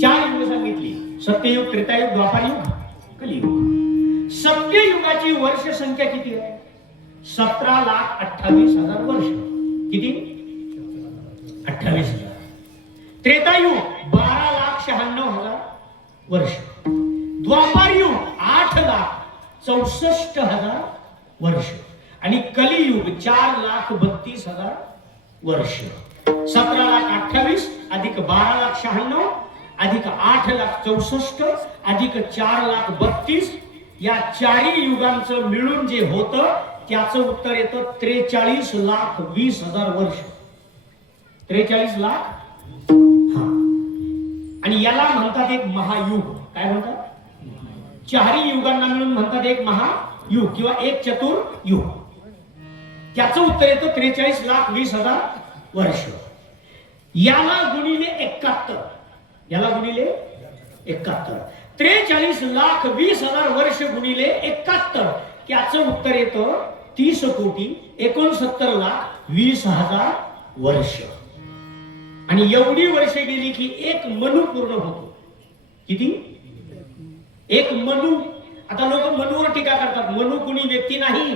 4 युग सांगितली. सत्ययुग, त्रेतायुग, द्वापारयुग, कलियुग. युगाची वर्ष संख्या किती आहे? 17,28,000 वर्ष. किती? 28,000. त्रेतायुग 12,96,000 वर्ष. द्वापार युग 8,64,000 वर्ष आणि कलियुग 4,32,000 वर्ष. 17,28,000 अधिक 12,96,000 अधिक 8,64,000 अधिक 4,32,000 या चारही युगांचं मिळून जे होतं त्याचं उत्तर येतं 43,20,000 वर्ष. 43 लाख. हा. आणि याला म्हणतात एक महायुग. काय म्हणतात? चारही युगांना मिळून म्हणतात एक महायुग किंवा एक चतुर्युग. त्याचं उत्तर येतं 43,20,000 वर्ष. याला गुणिले 71. याला गुणिले 71. 43,20,000 वर्ष गुणिले 71 त्याचं उत्तर येतं 30,69,20,000 वर्ष. आणि एवढी वर्ष गेली की एक मनू पूर्ण होतो. किती? एक मनू. आता लोक मनूवर टीका करतात. मनू कुणी व्यक्ती नाही,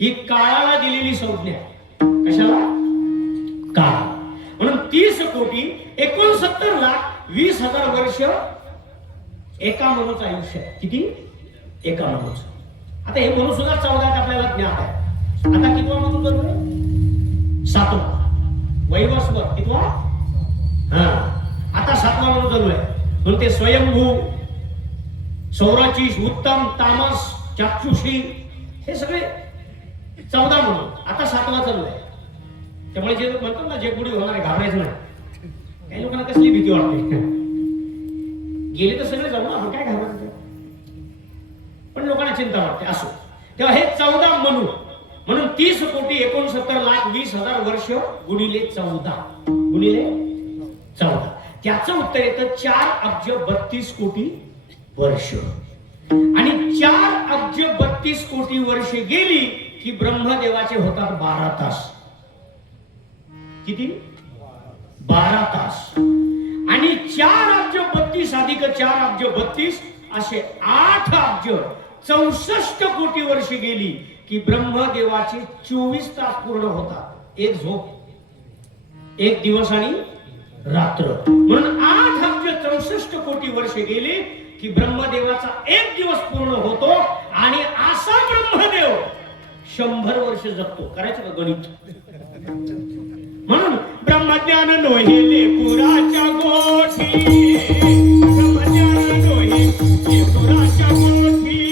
ही काळाला दिलेली संज्ञा. कशाला? काळ. म्हणून 30,69,20,000 वर्ष एका मनूचं आयुष्य आहे. किती? एका मनूचं. आता हे मनू सुद्धा 14 आपल्याला ज्ञात आहे. आता कितवा मनू चालू आहे? 7वा. वैवस्वत कितवा? हा. आता 7वा मनू चालू आहे. म्हणून ते स्वयंभू, सौराचीश, उत्तम, तामस, चाक्षुषी हे सगळे 14 मनू. आता 7वा चालू आहे. त्यामुळे जे म्हणतात ना जे पुढे होणार आहे घाबरायचं नाही. काही लोकांना कसली भीती वाटते. गेले तर सगळे जाऊ ना, आपण काय घाबरायचं. पण लोकांना चिंता वाटते. असो. तेव्हा हे 14 मनू. म्हणून 30,69,20,000 वर्ष गुणिले 14 गुणिले 14 त्याचं उत्तर येतं 4,32,00,00,000 वर्ष. आणि 4,32,00,00,000 वर्ष गेली की ब्रह्मदेवाचे होतात 12 तास. किती? 12 तास. आणि 4,32,00,000 अधिक 4,32,00,000 असे 8,64,00,00,000 वर्ष गेली की ब्रह्मदेवाचे 24 तास पूर्ण होतात. एक झोप, एक दिवस आणि रात्र. म्हणून 8,64,00,00,000 वर्ष गेली की ब्रह्मदेवाचा एक दिवस पूर्ण होतो. आणि असा ब्रह्मदेव 100 वर्ष जगतो. करायचं का गणित? म्हणून ब्रह्मज्ञान नोहिले पुराच्या गोठी. ब्रह्मज्ञान नोहिले पुराच्या गोठी.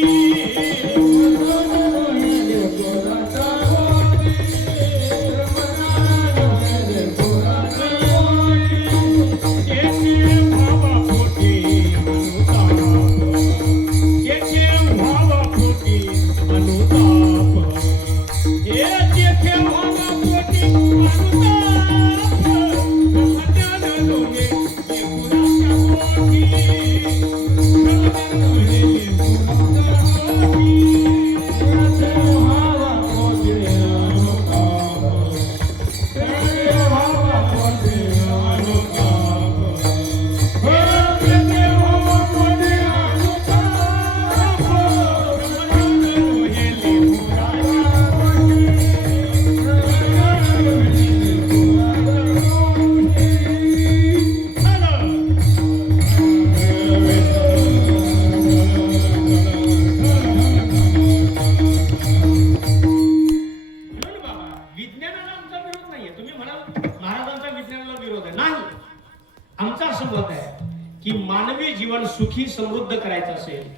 सुखी समृद्ध करायचं असेल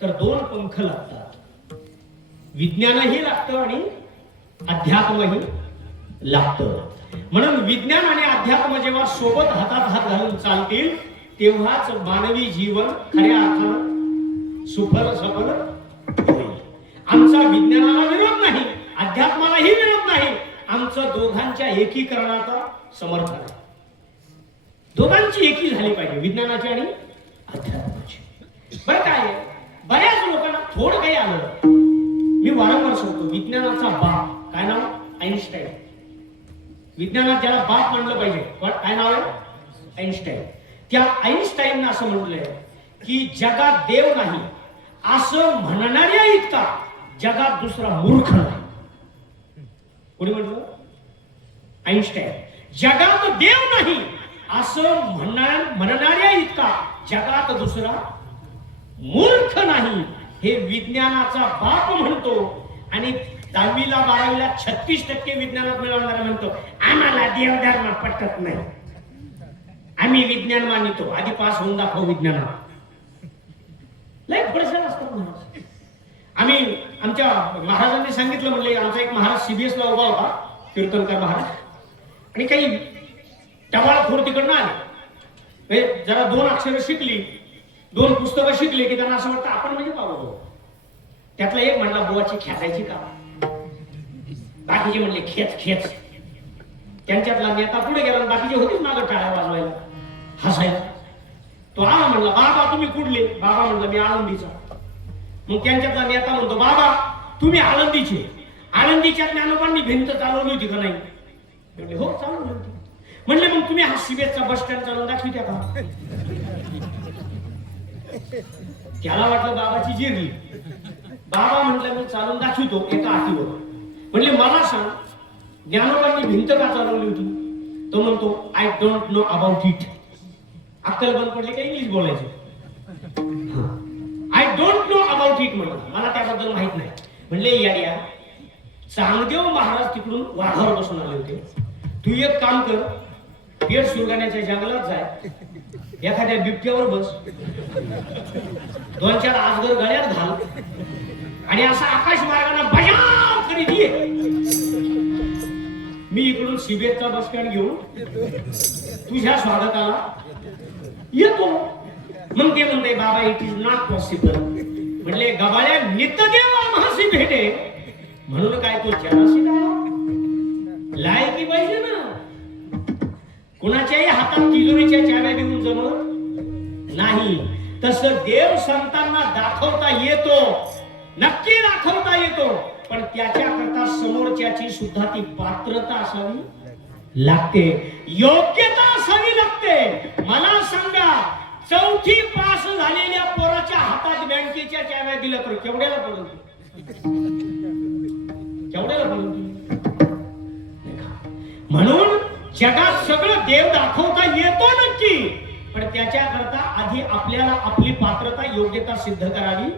तर 2 पंख लागतात. विज्ञानही लागतं आणि अध्यात्मही लागतं. म्हणून विज्ञान आणि अध्यात्म जेव्हा सोबत हातात हात घालून चालतील तेव्हाच मानवी जीवन खऱ्या अर्थानं सुफल सफल होईल. आमचा विज्ञानाला विरोध नाही, अध्यात्मालाही विरोध नाही. आमचं दोघांच्या एकीकरणाचा समर्थन आहे. दोघांची एकी झाली पाहिजे, विज्ञानाची आणि अध्यात्माची. बरं काय, बऱ्याच लोकांना थोडं काही आलं. मी वारंवार सांगतो, विज्ञानाचा बाप काय नाव? आईन्स्टाईन. विज्ञानात ज्याला बाप म्हणलं पाहिजे, पण काय नाव आहे? आईन्स्टाईन. त्या आईन्स्टाईननं असं म्हटलंय की जगात देव नाही, असं म्हणणाऱ्या इतका जगात दुसरा मूर्ख नाही. कोणी म्हटलं? आईन्स्टाईन. जगात देव नाही असं म्हणणाऱ्या इतका जगात दुसरा मूर्ख नाही, हे विज्ञानाचा बाप म्हणतो. आणि 10वीला 12वीला 36% विज्ञानात मिळवणारा म्हणतो आम्हाला देवधर्म पटत नाही, आम्ही विज्ञान मानितो. आधी पास होऊन दाखव विज्ञानात. लय परेशान असतात महाराज. आम्ही आमच्या महाराजांनी सांगितलं, म्हणले आमचा एक महाराज CBS ला उभा होता, कीर्तनकार महाराज, आणि काही टवाळखोर तिकडनं आले. जरा 2 अक्षरं शिकली, 2 पुस्तकं शिकली की त्यांना असं वाटतं आपण म्हणजे बाबा. त्यातला एक म्हणला बुवाची खेचायची का, बाकीचे म्हणले खेच खेच. त्यांच्यातला नेता पुढे गेला, बाकीचे होतेच मागं टाळ्या वाजवायला हसायला. तो आला, म्हणला बाबा तुम्ही कुठले? बाबा म्हणला मी आळंदीचा. मग त्यांच्यातला नेता म्हणतो बाबा तुम्ही आळंदीचे, आळंदीच्या ज्ञानोबांनी भिंत चालवली होती का नाही? म्हणले हो चालवली होती. म्हणले मग तुम्ही हा CBSचा बस स्टँड चालवून दाखवित्या का? त्याला वाटलं बाबाची जिरली. बाबा म्हटलं मी चालून दाखवतो एका अटीवर. म्हणले मला सांग ज्ञानोबांनी भिंत का चालवली होती? तो म्हणतो I don't know about it. अक्कल बंद पडली का इंग्लिश बोलायचं? I don't know about it म्हणलं, मला त्याबद्दल माहित नाही. म्हणले याड्या, चांगदेव महाराज तिकडून वाघावर बसून आले होते. तू एक काम कर, पेट सुरगाण्याच्या जंगलात जाय, एखाद्या बिबट्यावर बस, 2-4 आजगर गळ्यात घाल आणि असा आकाश मार्गाने बजाव करीत ये. मी इकडून CBSचा बस स्टँड घेऊन तुझ्या स्वागताला येतो. मग ते म्हणते बाबा इट इज नॉट पॉसिबल. म्हणले गबाळ्या नित्यदेव आम्हासी भेटे म्हणून काय तो जरासी लायकी पाहिजे ना. कुणाच्याही हातात तिजोरीच्या चाव्या देऊन जमत नाही. तसं देव संतांना दाखवता येतो, नक्की दाखवता येतो, पण त्याच्याकरता समोरच्याची सुद्धा ती पात्रता असावी लागते, योग्यता असावी लागते. मला सांगा 4थी पास झालेल्या पोराच्या हातात बँकेच्या चाव्या दिल्या तर केवढ्याला पडून म्हणून जगात सगळं देव दाखवता येतो नक्की, पण त्याच्याकरता आधी आपल्याला आपली पात्रता योग्यता सिद्ध करावी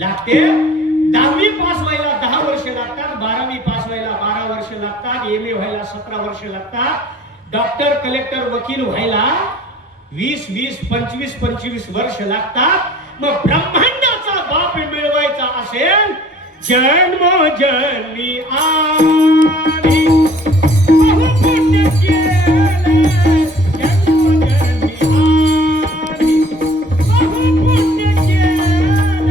लागते. 10वी पास व्हायला 10 वर्ष लागतात, 12वी पास व्हायला 12 वर्ष लागतात, MA व्हायला 17 वर्ष लागतात, डॉक्टर कलेक्टर वकील व्हायला 20 25 वर्ष लागतात. मग ब्रह्मांडाचा बाप मिळवायचा असेल जन्मोजन्मी आम्ही बहुपुण्य केले, जन्मोजन्मी आम्ही बहुपुण्य केले,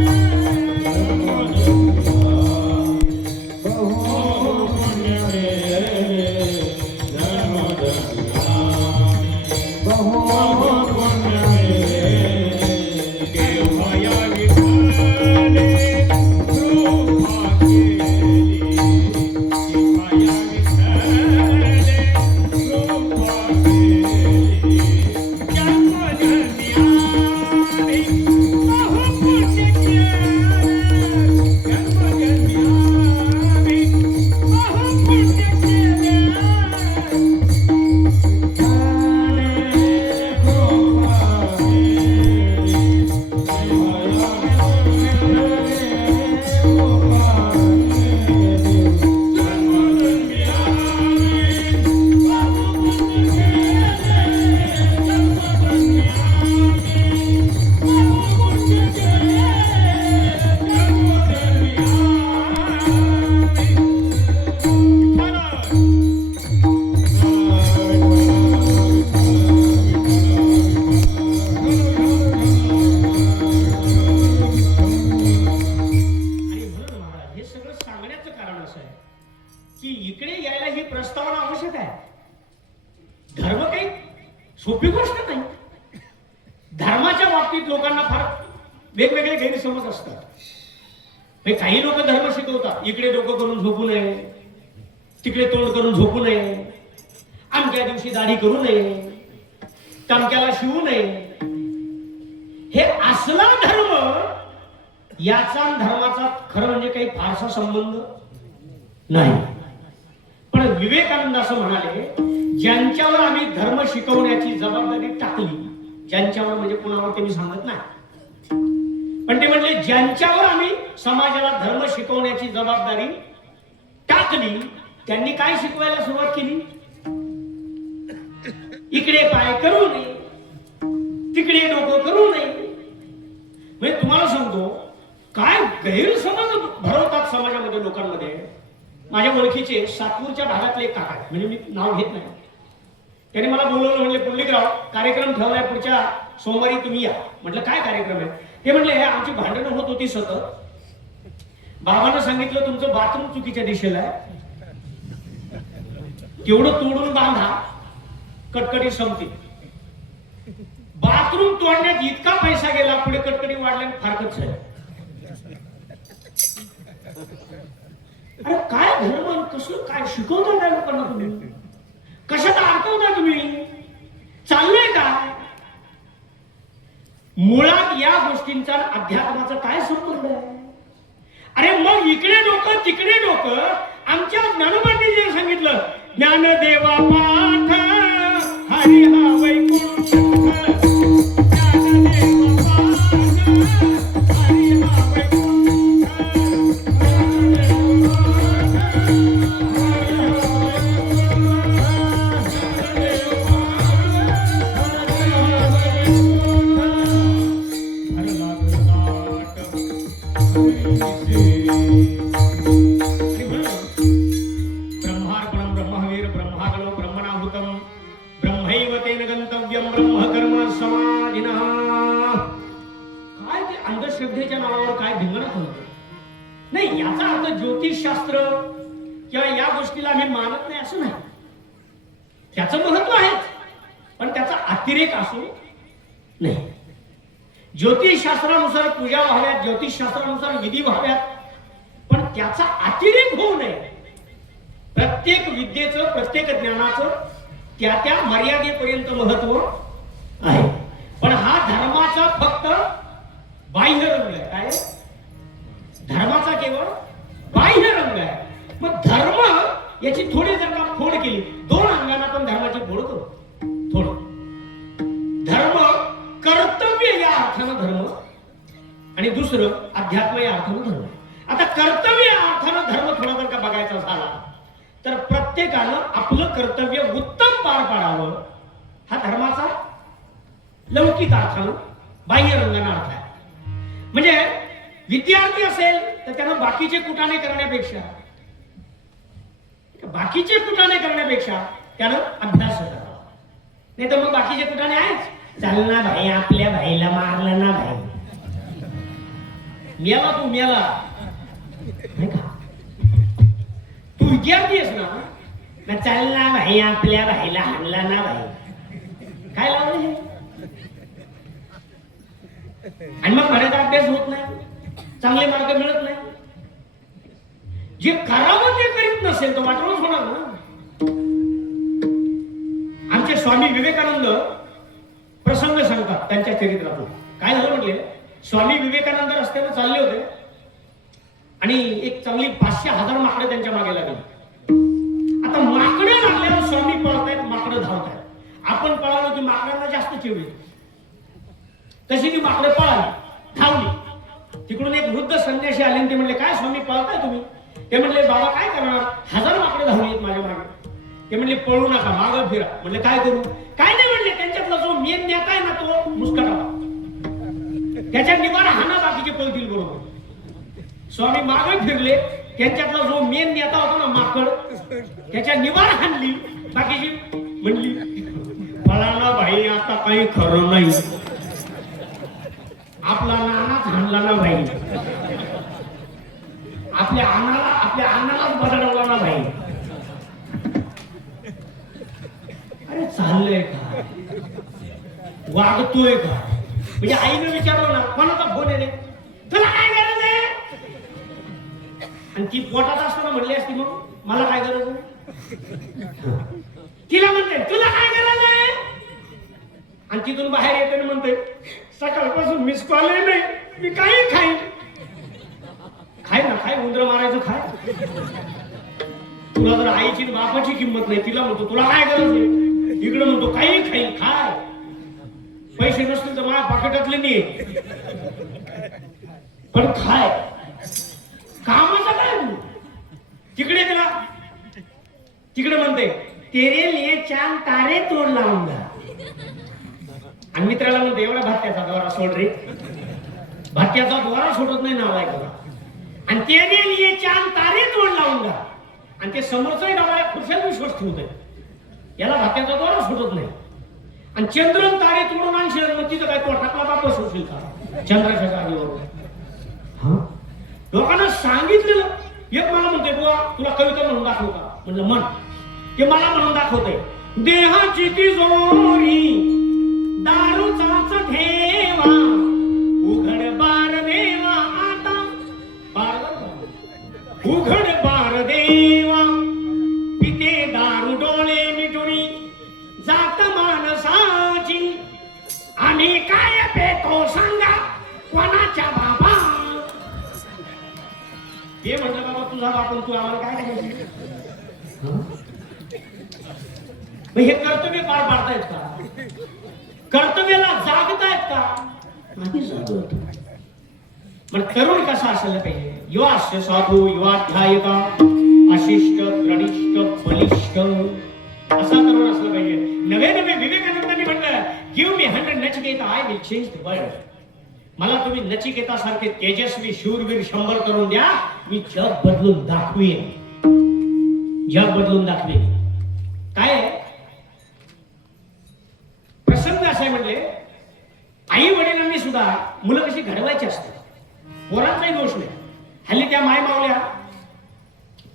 बहुपुण्य केले, जन्मोजन्मी आम्ही बहुपुण्य केले. देवया विठ्ठले कृपा केली, देवया विठ्ठले कृपा केली, जन्मोजन्मी आम्ही बहुपुण्य केले, जन्मोजन्मी आम्ही बहुपुण्य केले. सोपी गोष्ट नाही. धर्माच्या बाबतीत लोकांना फार वेगवेगळे गैरसमज असतात. काही लोक धर्म शिकवतात, इकडे डोकं करून झोपू नये, तिकडे तोंड करून झोपू नये, आमच्या दिवशी दाढी करू नये, टमक्याला शिवू नये. हे असला धर्म याचा आणि धर्माचा खरं म्हणजे काही फारसा संबंध नाही. पण विवेकानंद असं म्हणाले, ज्यांच्यावर आम्ही धर्म शिकवण्याची जबाबदारी टाकली, ज्यांच्यावर म्हणजे कुणावर ते मी सांगत नाही, पण ते म्हणले ज्यांच्यावर आम्ही समाजाला धर्म शिकवण्याची जबाबदारी टाकली, त्यांनी काय शिकवायला सुरुवात केली? इकडे पाय करू नये, तिकडे डोकं करू नये. म्हणजे तुम्हाला सांगतो काय गैरसमज भरवतात समाजामध्ये, लोकांमध्ये. माझ्या ओळखीचे सातपूरच्या भागातले एक काका, म्हणजे मी नाव घेत नाही, त्यांनी मला बोलवलं, म्हणले पुंडलिकराव कार्यक्रम ठेवलाय पुढच्या सोमवारी, तुम्ही या. म्हटलं काय कार्यक्रम आहे? ते म्हणले आमची भांडणं होत होती सतत, बाबांना सांगितलं तुमचं बाथरूम चुकीच्या दिशेला आहे, तेवढं तोडून बांधा, कटकटी संपते. बाथरूम तोडण्यात इतका पैसा गेला, पुढे कटकटी वाढल्याने फारकत झाली. अरे काय धर्म, कसं काय शिकवता काय लोकांना तुम्ही? कशात अडकवता तुम्ही? चाललंय काय? मुळात या गोष्टींचा अध्यात्माचा काय संबंध आहे? अरे मग इकडे डोकं तिकडे डोकं. आमच्या ज्ञानोबांनी जे सांगितलं, ज्ञानदेवा पाठ हरी हा वैकुंठ, ज्ञानदेवा पाठ हरी हा वैकुंठ. ब्रह्मार्पणं ब्रह्मवीर ब्रह्मागलो ब्रह्मणाहुतं ब्रह्मैव तेन गंतव्यं ब्रह्म कर्म समाधिनः. काय ते अंधश्रद्धेच्या नावावर काय धिंगणं होतं? नाही, याचा अर्थ ज्योतिषशास्त्र किंवा या गोष्टीला आम्ही मानत नाही असं नाही. त्याचं महत्व आहे, पण त्याचा अतिरेक असू नाही. ज्योतिषशास्त्रानुसार पूजा व्हाव्यात, ज्योतिषशास्त्रानुसार विधी व्हाव्यात, पण त्याचा अतिरेक होऊ नये. प्रत्येक विद्येचं, प्रत्येक ज्ञानाचं त्या त्या मर्यादेपर्यंत महत्व आहे. पण हा धर्माचा फक्त बाह्य रंग आहे. काय धर्माचा? केवळ बाह्य रंग आहे. मग धर्म याची थोडी जर का फोड केली, दोन अंगांना पण धर्माची फोड करू. थोडं धर्म कर्तव्य या अर्थानं धर्म, आणि दुसरं अध्यात्म या अर्थानं धर्म. आता कर्तव्य या अर्थानं धर्म थोडा जर का बघायचा झाला, तर प्रत्येकानं आपलं कर्तव्य उत्तम पार पाडावं, हा धर्माचा लौकिक अर्थानं बाह्य रंगानं अर्थ आहे. म्हणजे विद्यार्थी असेल तर त्यानं बाकीचे कुटाणे करण्यापेक्षा त्यानं अभ्यास करावा. नाही तर मग बाकीचे कुटाणे आहेच. चाल ना भाई, आपल्या भाईला मारलं ना भाई, मेला तू मेला. नाही का? तू विद्यार्थी आहेस ना, चाल ना भाई, आपल्या भाईला हाणला ना भाई. काय लावलं हे? आणि मग घराचा अभ्यास होत नाही, चांगले मार्ग मिळत नाही. जे करावं ते करीत नसेल तर वाटवच होणार ना. आमचे स्वामी विवेकानंद प्रसंग सांगतात त्यांच्या चरित्रातून. काय झालं म्हटले, स्वामी विवेकानंद रस्त्यावर चालले होते आणि एक चांगली 500,000 माकडं त्यांच्या मागे लागली. आता माकडे लागल्यावर स्वामी पळतायत, माकडं धावतायत. आपण पळालो की माकडांना जास्त चिव येते, तशी ती माकडे पळाली, धावली. तिकडून एक वृद्ध संन्यासी आले आणि ते म्हणले, काय स्वामी पळताय तुम्ही? ते म्हणले, बाबा काय करणार, 1000 माकडे धावली आहेत माझ्या मागे. ते म्हणले, पळू नका, मागं फिरा. म्हणले, काय करू? काय नाही म्हणले, त्यांच्यातला जो मेन नेता आहे ना तो मुस्कटावा, त्याच्या निवारा हाना, बाकीचे पळतील बरोबर. स्वामी मागे फिरले, त्यांच्यातला जो मेन नेता होता ना माकड, त्याच्या निवार हाणली, बाकीची म्हणली, फलाना भाई आता काही खरं नाही, आपला नानाच हाणला ना भाई, आपल्या अन्नालाच बदलवला ना भाई. अरे चाललंय का, वागतोय का? म्हणजे आईने विचारलं ना, कोणाचा फोन आहे रे, तुला काय गरज आहे? आणि ती पोटात असताना म्हणली असती, मग मला काय गरज आहे? तिला म्हणते, तुला काय गरज आहे? आणि तिथून बाहेर येते म्हणते, सकाळपासून मिस कॉल नाही, मी काही खाईन. उंदर मारायचं खाय. तुला जर आईची आणि बापाची किंमत नाही, तिला म्हणतो तुला काय गरज आहे, इकडे म्हणतो काही खाईल खाय. पैसे नसतील तर माझ्या पाकिटातले नाही पण खाय. कामाचा काय तिकडे गेला, तिकडे म्हणते तेरे लिए चांद तारे तोड लावूंगा. आणि मित्राला म्हणते एवढा भात्याचा द्वारा सोड रे. भात्याचा द्वारा सोडत नाही नाव ऐकला. आणि तेरे लिए चांद तारे तोड लावूंगा. आणि ते समोरचाही डावा खुर्शात विश्वास ठेवतोय, याला भात्याचा द्वारा सोडत नाही. आणि चंद्रन तारे तोडून आणशील मग तिथं काय तोटातला बाप बसवशील का चंद्राच्या जागेवर. हा लोकांना सांगितलेलं. एक मला म्हणते बुवा तुला कविता म्हणून दाखवू का, म्हणलं म्हण. ते मला म्हणून दाखवतंय देहाची तिजोरी दारूचाच ठेवा उघड बार देवा आता बार उघड बार देवा पिते दारू डोळे मिटुनी जात माणसाची आम्ही काय पेतो सांगा कोणाच्या बाबा. हे म्हणलं बाबा तुझा बापन तू आम्हाला काय करायचं. हे कर्तव्य पार पाडतायत का, कर्तव्याला जागतायत का. नाही जागत. पण तरुण कसा असायला पाहिजे, युवास्य साधू युवाध्यायिका अशिष्ट द्रढिष्ट बलिष्ठ असा तरुण असला पाहिजे. नवे नवे विवेकानंदांनी म्हटलं give me 100 Nachiketa I will change the world. मला तुम्ही नचिकेता सारखे तेजस्वी शूरवीर 100 करून द्या, मी जग बदलून दाखवेन. जग बदलून दाखवेन. काय प्रसंग असाय म्हणले आई वडिलांनी सुद्धा मुलं कशी घडवायची असतात. पोरांचाही दोष नाही. हल्ली त्या माय मावल्या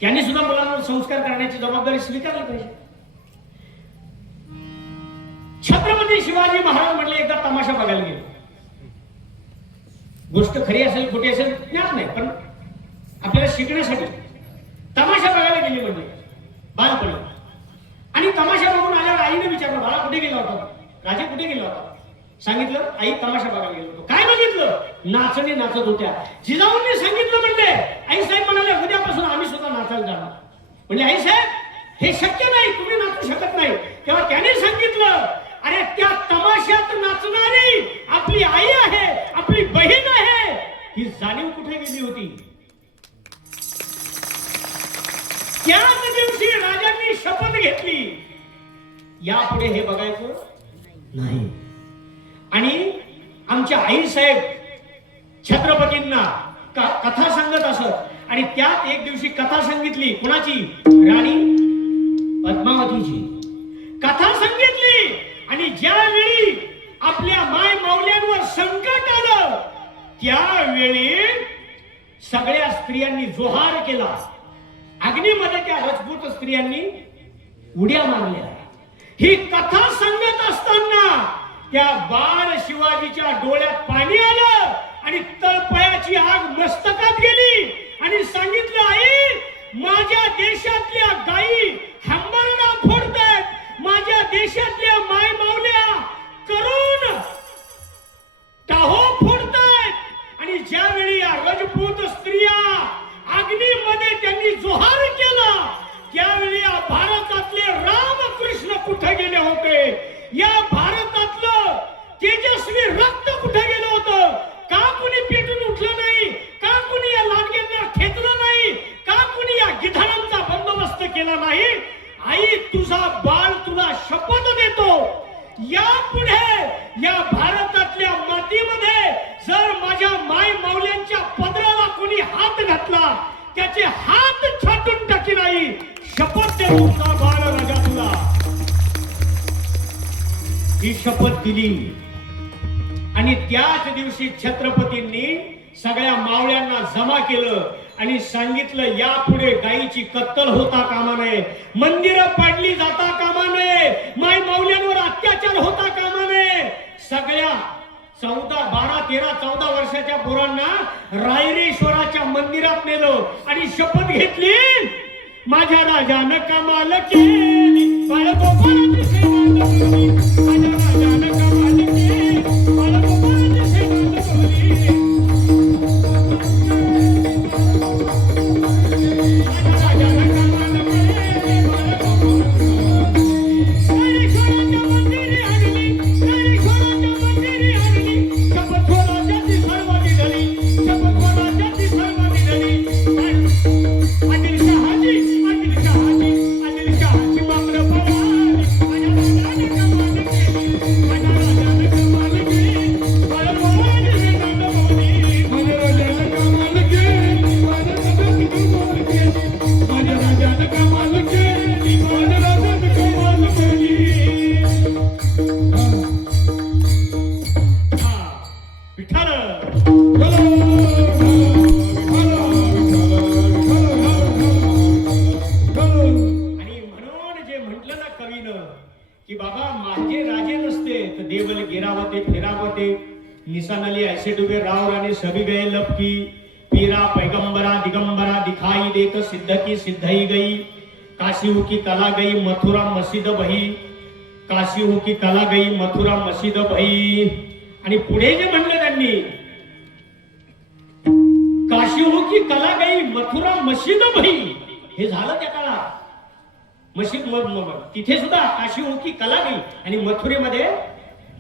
त्यांनी सुद्धा मुलांवर संस्कार करण्याची जबाबदारी स्वीकारली पाहिजे. छत्रपती शिवाजी महाराज म्हणले एकदा तमाशा बघायला गेले. गोष्ट खरी असेल खोटी असेल ज्ञात नाही, पण आपल्याला शिकण्यासाठी तमाशा बघायला गेली म्हणजे बालपणी. आणि तमाशा बघून आल्यावर आईने विचारलं बाळा कुठे गेला होता, राजे कुठे गेला होता. सांगितलं आई तमाशा बघायला गेलो होतो. काय बघितलं, नाचणी नाचत होत्या. जिजाऊंनी सांगितलं म्हणले आई साहेब म्हणाले उद्यापासून आम्ही सुद्धा नाचायला जाणार. म्हणजे आई साहेब हे शक्य नाही, तुम्ही नाचू शकत नाही. तेव्हा त्याने सांगितलं अरे त्या तमाशात नाचणारी आपली आई आहे, आपली बहीण आहे. ही जाणीव कुठे गेली होती. त्याच दिवशी राजांनी शपथ घेतली यापुढे हे बघायचं नाही. आणि आमच्या आई साहेब छत्रपतींना कथा सांगत असत. आणि त्यात एक दिवशी कथा सांगितली कोणाची, राणी पद्मावतीची कथा सांगितली. आणि ज्यावेळी आपल्या माय मावल्यांवर संकट आलं त्यावेळी सगळ्या स्त्रियांनी जोहार केला. अग्नीमध्ये त्या राजपूत स्त्रियांनी उड्या मारल्या. ही कथा सांगत असताना त्या बाळ शिवाजीच्या डोळ्यात पाणी आलं आणि तळपायाची आग मस्तकात गेली. आणि सांगितलं आई माझ्या देशातल्या गायी हंबरडा फोडतायत, माझ्या देशातल्या माय मावल्या करून टाहो फोडतायत. आणि ज्यावेळी या राजपूत स्त्रिया अग्नीमध्ये त्यांनी जोहार केला त्यावेळी या भारतातले रामकृष्ण कुठे गेले होते, या भारतातलं तेजस्वी रक्त कुठे गेलं होतं. का कुणी पेटून उठलं नाही, का कुणी या लांडग्यांना खेचलं नाही, का कुणी या गिधाडांचा बंदोबस्त केला नाही. आई तुझा बाळ तुला शपथ देतो यापुढे या भारतातल्या मातीमध्ये जर माझ्या माय मावल्यांच्या पदराला कोणी हात घातला त्याचे हात छाटून टाकी नाही. शपथ देतो तुझा बाळ राजा तुला. ही शपथ दिली. आणि त्याच दिवशी छत्रपतींनी सगळ्या मावळ्यांना जमा केलं आणि सांगितलं यापुढे गायीची कत्तल होता कामा नये, मंदिरं पाडली जाता कामा नये, माय मावल्यांवर अत्याचार होता कामा नये. सगळ्या 14, 12, 13, 14 वर्षाच्या पोरांना रायरेश्वराच्या मंदिरात नेलं आणि शपथ घेतली माझ्या राजानं कमाल केली, बाळगोपाळाची सेवा केली, माझ्या राजानं कमाल केली, बाळगोपाळाची सेवा केली. तेक सिद्ध की सिद्धई गई, काशी हो की कला गई, मथुरा मस्जिद बही, काशी हो की कला गई, मथुरा मस्जिद बही. आणि पुढे जे म्हणलं त्यांनी, काशी हो की कला गई, मथुरा मस्जिद बही, हे झालं त्या काळात. मस्जिद तिथे सुद्धा काशी हो की कला गई आणि मथुरेमध्ये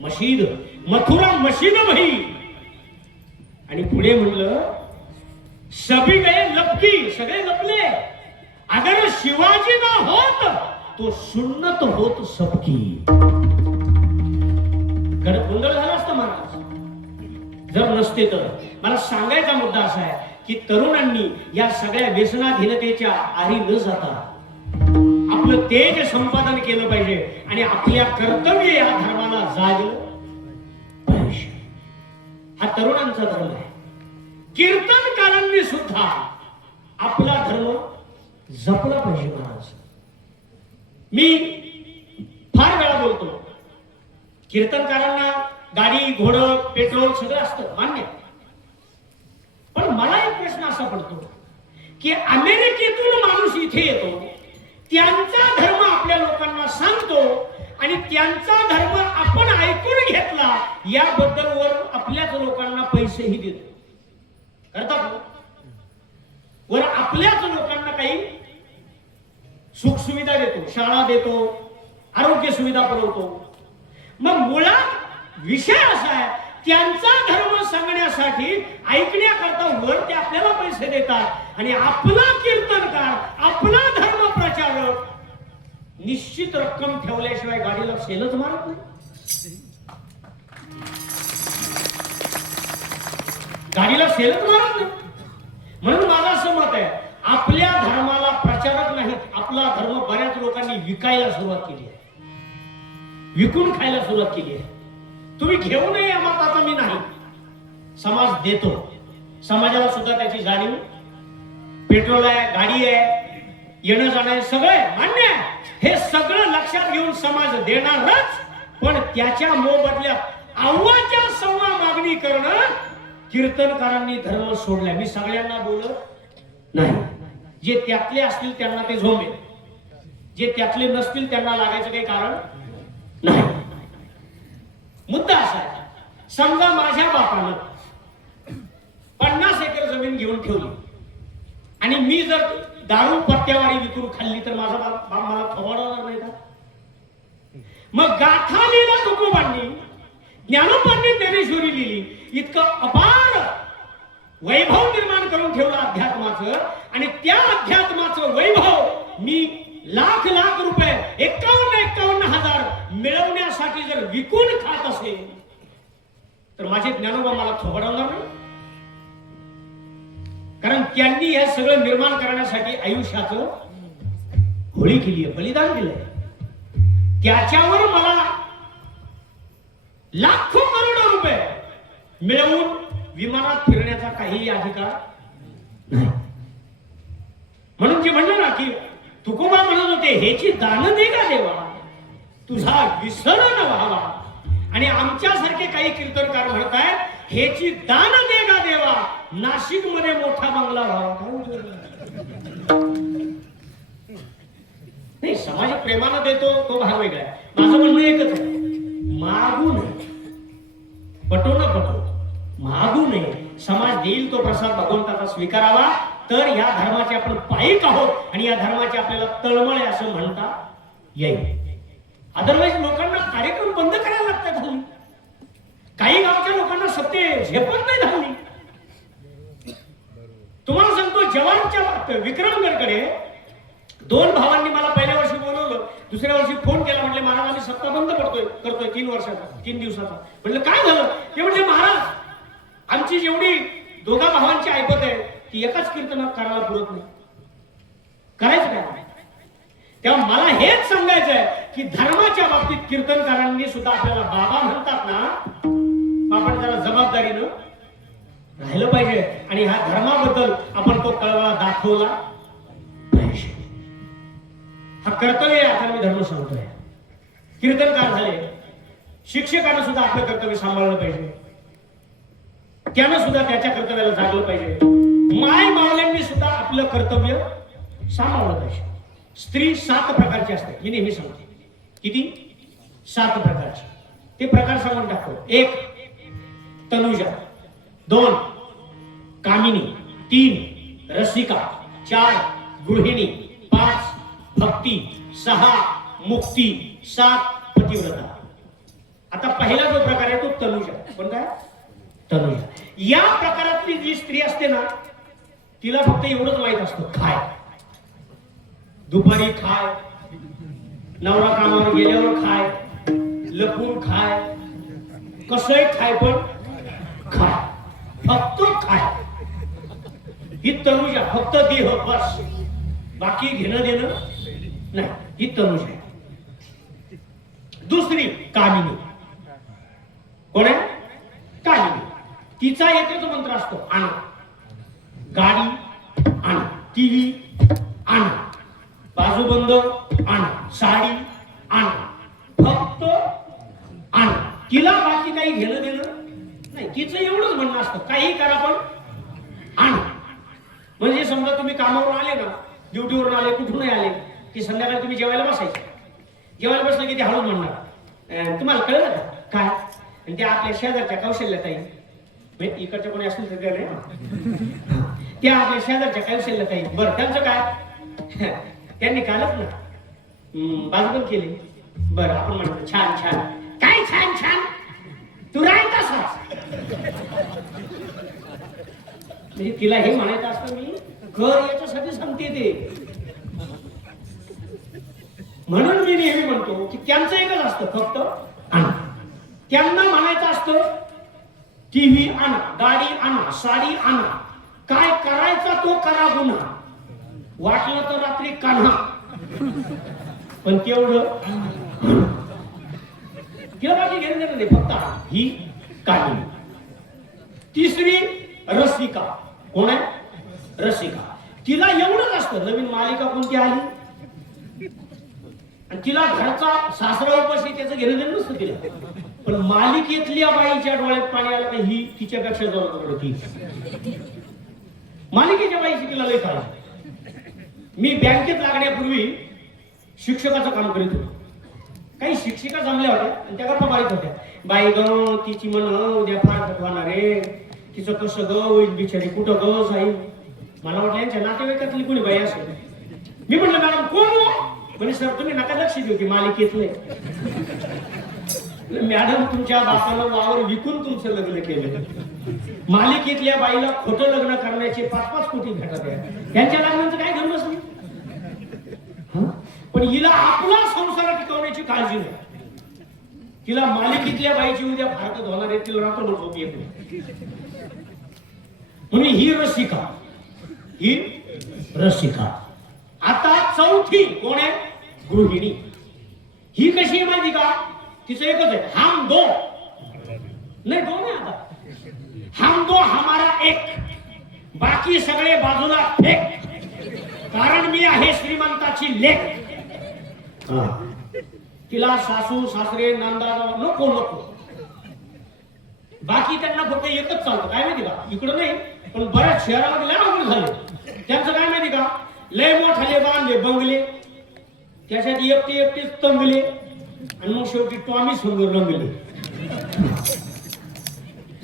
मस्जिद, मथुरा मस्जिद बही. आणि पुढे म्हणलं, सभी गए लपकी, सगळे लपले. अगर शिवाजी ना होत तो सुन्नत होत सबकी. गोंधळ झाला असतं महाराज जर नसते तर. मला सांगायचा मुद्दा असा आहे की तरुणांनी या सगळ्या व्यसनाधीनतेच्या आरी न जाता आपलं तेज संपादन केलं पाहिजे आणि आपल्या कर्तव्य या धर्माला जागलं पाहिजे. हा तरुणांचा धर्म आहे. कीर्तनकारांनी सुद्धा आपला धर्म जपला पाहिजे महाराज. मी फार वेळा बोलतो, कीर्तनकारांना गाडी, घोडं, पेट्रोल सगळं असतं, मान्य. पण मला एक प्रश्न असा पडतो की अमेरिकेतून माणूस इथे येतो, त्यांचा धर्म आपल्या लोकांना सांगतो आणि त्यांचा धर्म आपण ऐकून घेतला याबद्दल वर आपल्याच लोकांना पैसेही देतो. करतात वर आपल्याच लोकांना काही सुख सुविधा देतो, शाळा देतो, आरोग्य सुविधा पुरवतो. मग मुळात विषय असा आहे, त्यांचा धर्म सांगण्यासाठी ऐकण्याकरता वर ते आपल्याला पैसे देतात आणि आपला कीर्तनकार, आपला धर्म प्रचारक निश्चित रक्कम ठेवल्याशिवाय गाडीला सेलच मारत नाही. गाडीला सेलच मारत नाही. म्हणून माझं असं मत आहे, आपल्या धर्माला प्रचारक नाहीत, आपला धर्म बऱ्याच लोकांनी विकायला सुरुवात केली आहे, विकून खायला सुरुवात केली आहे. तुम्ही घेऊ नये या मताचा मी नाही. समाज देतो, समाजाला सुद्धा त्याची जाणीव. पेट्रोल आहे, गाडी आहे, येणं जाणं आहे, सगळं मान्य आहे. हे सगळं लक्षात घेऊन समाज देणारच. पण त्याच्या मोबदल्यात आव्हाच्या सव्वा मागणी करणं कीर्तनकारांनी धर्म सोडलाय. मी सगळ्यांना बोलत नाही. जे त्यातले असतील त्यांना ते झोंबेल, जे त्यातले नसतील त्यांना लागायचं काही कारण नाही. मुद्दा असा आहे, समजा माझ्या बापानं 50 एकर जमीन घेऊन ठेवली आणि मी जर दारू पत्त्यावारी विकून खाल्ली तर माझा बाप मला थोबाडणार नाही का? मग गाथा लिहिला तुकोबांनी, ज्ञानोबांनी ज्ञानेश्वरी लिहिली. इतकं अपार वैभव निर्माण करून ठेवलं अध्यात्माचं आणि त्या अध्यात्माचं वैभव मी लाख लाख रुपये 51,000 मिळवण्यासाठी जर विकून खात असेल तर माझे ज्ञानोबा मला थोबडवणार नाही. कारण त्यांनी हे सगळं निर्माण करण्यासाठी आयुष्याचं होळी केली आहे, बलिदान दिलंय. त्याच्यावर मला लाखो करोडो रुपये मिळवून विमानात फिरण्याचा काही अधिकार नाही. म्हणून जे म्हणलं ना की तुकोबा म्हणत होते, हेची दान दे का देवा, तुझा विसर न व्हावा. आणि आमच्यासारखे काही कीर्तनकार म्हणताय, हेची दान दे का देवा, नाशिक मध्ये मोठा बंगला व्हावा. नाही, समाज प्रेमानं देतो तो भाग वेगळा आहे. माझं म्हणणं एकच आहे, मागू नये, पटो न पटो मागू नये. समाज देईल तो प्रसाद भगवंताचा स्वीकारावा. तर या धर्माचे आपण पाईक आहोत आणि या धर्माचे आपल्याला तळमळ आहे असं म्हणता येईल. अदरवाईज लोकांना कार्यक्रम बंद करायला लागतात. हल्ली काही गावच्या लोकांना सत्य झेपत नाही. हल्ली तुम्हाला सांगतो, जवानच्या बाबतीत विक्रमगडकडे 2 भावांनी मला पहिल्या वर्षी बोलवलं, दुसऱ्या वर्षी फोन केला. म्हटले महाराज आम्ही सत्ता बंद करतोय 3 दिवसाचा. म्हटलं काय झालं? ते म्हणजे महाराज आमची जेवढी 2 भावांची ऐपत आहे ती एकाच कीर्तनात करायला पुरत नाही. करायचं काय? तेव्हा मला हेच सांगायचं आहे की धर्माच्या बाबतीत कीर्तनकारांनी सुद्धा आपल्याला बाबा म्हणतात ना, आपण जरा जबाबदारीनं राहिलं पाहिजे आणि ह्या धर्माबद्दल आपण तो कळवा दाखवला पाहिजे. हा कर्तव्य आता मी धर्म सांगतोय. कीर्तनकार झाले, शिक्षकांना सुद्धा आपलं कर्तव्य सांभाळलं पाहिजे, त्यानं सुद्धा त्याच्या कर्तव्याला जागलं पाहिजे. माय मावल्यांनी सुद्धा आपलं कर्तव्य सांभाळलं पाहिजे. स्त्री 7 प्रकारची असते, मी नेहमी सांगते. किती? 7 प्रकारची. ते प्रकार सांगून टाकतो. 1 तनुजा, 2 कामिनी, 3 रसिका, 4 गृहिणी, 5 भक्ती, 6 मुक्ती, 7 पतिव्रता. आता पहिला जो प्रकार आहे तो तनुजा. कोणता आहे? तनुजा. या प्रकारातली जी स्त्री असते ना, तिला फक्त एवढंच माहित असतं, खाय, दुपारी खाय, नवरा कामावर गेल्यावर खाय, लपून खाय, कसंही खाय, पण खाय, फक्त खाय. ही तनुजा. फक्त देह बस, बाकी घेणं देणं नाही. ही तनुजा. दुसरी कामिनी. कोण आहे? कामिनी. तिचा एकच मंत्र असतो, आणा. गाडी आणा, टीव्ही आणा, बाजूबंद आणा, साडी आणा, फक्त आणा. तिला बाकी काही घेणं देणं नाही. तिचं एवढंच म्हणणं असतं, काही करा पण आणा. म्हणजे समजा तुम्ही कामावरून आले ना, ड्युटीवरून आले, कुठूनही आले की संध्याकाळी तुम्ही जेवायला बसायचे. जेवायला बसलं की ते हळूच म्हणणार, तुम्हाला कळलं का काय? आणि ते आपल्या शेजारच्या कौशल्याताई, इकडच्या कोणी असेल तर त्या आपल्या शेजारच्या कौशल्याताई, बरं त्यांचं काय? त्यांनी कालच ना बाजूबंद केले. बरं आपण म्हणतो छान छान. काय छान छान? तू राय तसाच. म्हणजे तिला हे म्हणायचं असतं, मी घर याच्यासाठी सांगते ते. म्हणून मी नेहमी म्हणतो की त्यांचं एकच असतं, फक्त आणा. त्यांना म्हणायचं असतं, टीव्ही आणा, गाडी आणा, साडी आणा, काय करायचा तो करा गुन्हा, वाटलं तर रात्री कान्हा, पण तेवढं तिला बाकी घेणं नाही, फक्त आणा. ही कामिनी. तिसरी रसिका. कोण आहे? रसिका. तिला एवढंच असतं, नवीन मालिका कोणती आली आणि तिला घरचा सासरा उपाशी, त्याचं घेणं देणं नसतं तिला. पण मालिकेतल्या बाईच्या डोळ्यात पाणी आलं की ही तिच्यापेक्षा जोरात रडती. मालिकेच्या बाईची तिला लय काळजी. मी बँकेत लागण्यापूर्वी शिक्षकाचं काम करीत होतो. काही शिक्षिका जमल्या होत्या आणि त्या गप्पा मारित होत्या. बाई ग, तिची मन उद्या फार होणार रे, तिचं कसं ग होईल बिचारी, कुठं ग साई. मला वाटलं यांच्या नातेवाईकातली कोणी बाई असेल. मी म्हटलं मॅडम कोण? म्हणजे सर तुम्ही नका लक्ष देऊ की मालिकेतले. मॅडम तुमच्या बापानं वावर विकून तुमचं लग्न केलं. मालिकेतल्या बाईला खोटं लग्न करण्याचे 5-5 कोटी भेटत आहे. त्यांच्या लग्नाचं काय घेऊन बसली. पण हिला आपला संसार टिकवण्याची काळजी नाही. तिला मालिकेतल्या बाईची उद्या भारतात होणार आहे, तिला रात्रभर झोप येत नाही. म्हणून ही रसिका. ही रसिका. आता चौथी कोण आहे? गृहिणी. ही कशी आहे माहिती का? तिचं एकच आहे, हम दो नाही, दोन आहे. आता हम दो हमारा एक, बाकी सगळे बाजूला फेक, कारण मी आहे श्रीमंताची लेक. तिला सासू सासरे नांदा नको नको, बाकी त्यांना फक्त एकच चालतं. काय माहिती का? इकडं नाही पण बऱ्याच शहरामध्ये लय अवघड झाले. त्यांचं काय माहिती का? लय मोठाले बांधले बंगले, त्याच्यात एकटेच तंगले, आणि मग शेवटी टॉमी संग रंगले.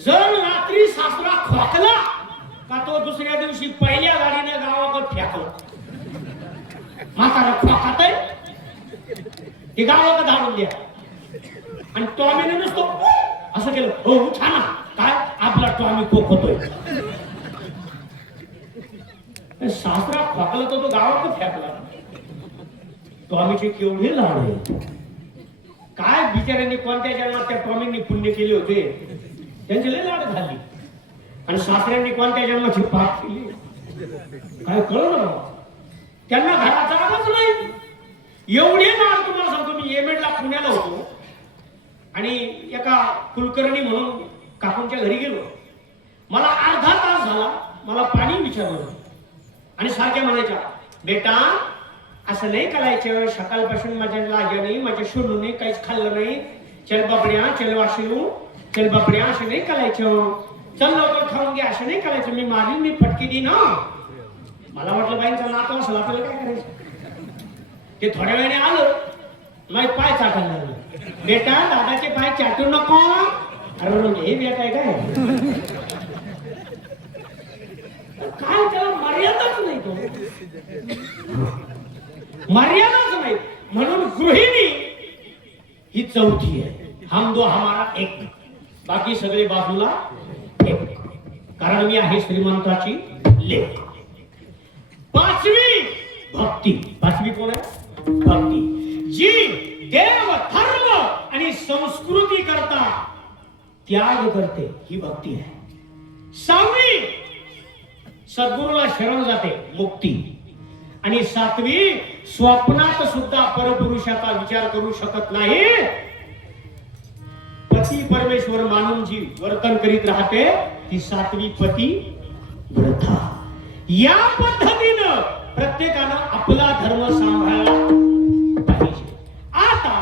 जर रात्री सासरा खोकला का तो दुसऱ्या दिवशी पहिल्या गाडीने गावाकडे फेकला. म्हातारा खोकात आहे, हे गावाकडे धाडून द्या. आणि टॉमीने नुसतो असं केलं, हो उठा ना, काय आपला टॉमी खोकतोय. सासरा खोकला तर तो गावाकडे फेकला. टॉमीचे केवढे लाड आहे. काय बिचाऱ्यांनी कोणत्या जन्मात त्या टॉमींनी पुण्य केले होते, त्यांचे लय लाड झाली. आणि सासऱ्यांनी कोणत्या जन्माची पाप केली काय कळलं ना. त्यांना घराचा आवाज नाही. एवढे लाड तुम्हाला सांगतो. मी एमेडला पुण्याला होतो आणि एका कुलकर्णी म्हणून काकूंच्या घरी गेलो. मला अर्धा तास झाला, मला पाणी विचारलं आणि सारख्या म्हणायच्या, बेटा असं नाही करायचं, सकाळपासून माझ्या लाजाने माझ्या शोनूने काहीच खाल्लं नाही, चल बापड्या चल वाशिलू चल बापड्या, असं नाही करायचं, चल लवकर खाऊन घ्या, असं नाही करायचं, मी मारीन, मी फटकी दी ना. मला वाटलं बाईंचा नातं असेल, आपल्याला काय करायचं. ते थोड्या वेळाने आलं, माझे पाय चाटायला लागले. बेटा दादाचे पाय चाटू नको. अरे हे बेटा आहे काय, काय त्याला मर्यादाच नाही. तो मर्यादाच नाही. म्हणून गृहिणी ही चौथी आहे. हम दो हमारा एक, बाकी सगळे बाजूला एक. कारण मी आहे श्रीमंताची लेक. पाचवी भक्ती. पाचवी कोण आहे? भक्ती. जी देव धर्म आणि संस्कृती करता त्याग करते, ही भक्ती आहे. सहावी सद्गुरूला शरण जाते, मुक्ती. आणि सातवी स्वप्नात सुद्धा परपुरुषाचा विचार करू शकत नाही, पती परमेश्वर मानून जी वर्तन करीत राहते, ती सातवी पती व्रता. या पद्धतीनं प्रत्येकानं आपला धर्म सांभाळला पाहिजे. आता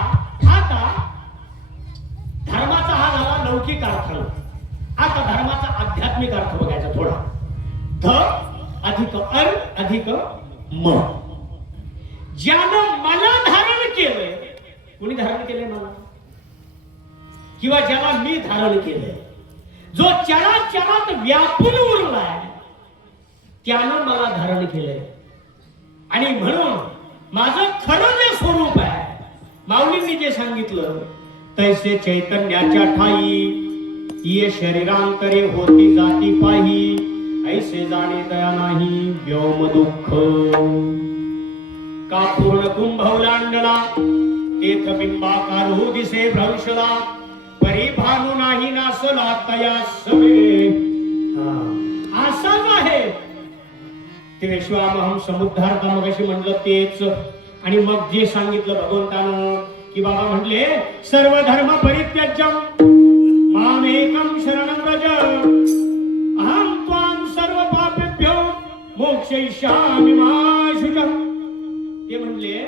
धर्माचा हा झाला लौकिक अर्थ. आता धर्माचा आध्यात्मिक अर्थ बघायचा थोडा. ध अधिक अर अधिक म. ज्यानं मला धारण केलंय, कोणी धारण केलंय मला, किंवा ज्याला मी धारण केलंय, जो चराचरात व्यापून उरलाय, त्यानं मला धारण केलंय. आणि म्हणून माझं खरं जे स्वरूप आहे, माऊलींनी जे सांगितलं, तैसे चैतन्याच्या ठाई ये शरीरांतरे होती जाती पाही, ऐसे जाणे दया नाही व्योम दुःख. का पूर्ण कुंभ ओलांडला, तेथ बिंबाकार हो दिसे भ्रंशला, परिभानु नाही नासला तया सवे. असाच आहे ते विश्वामहम समुद्धार्थ. मग अशी म्हणलं तेच. आणि मग जे सांगितलं भगवंतानं, की बाबा म्हणले सर्व धर्म परित्याज्यम मामेकम शरणं व्रज, अहं त्वां सर्व पापेभ्यो मोक्षयिष्यामि मा शुचः. ते म्हणले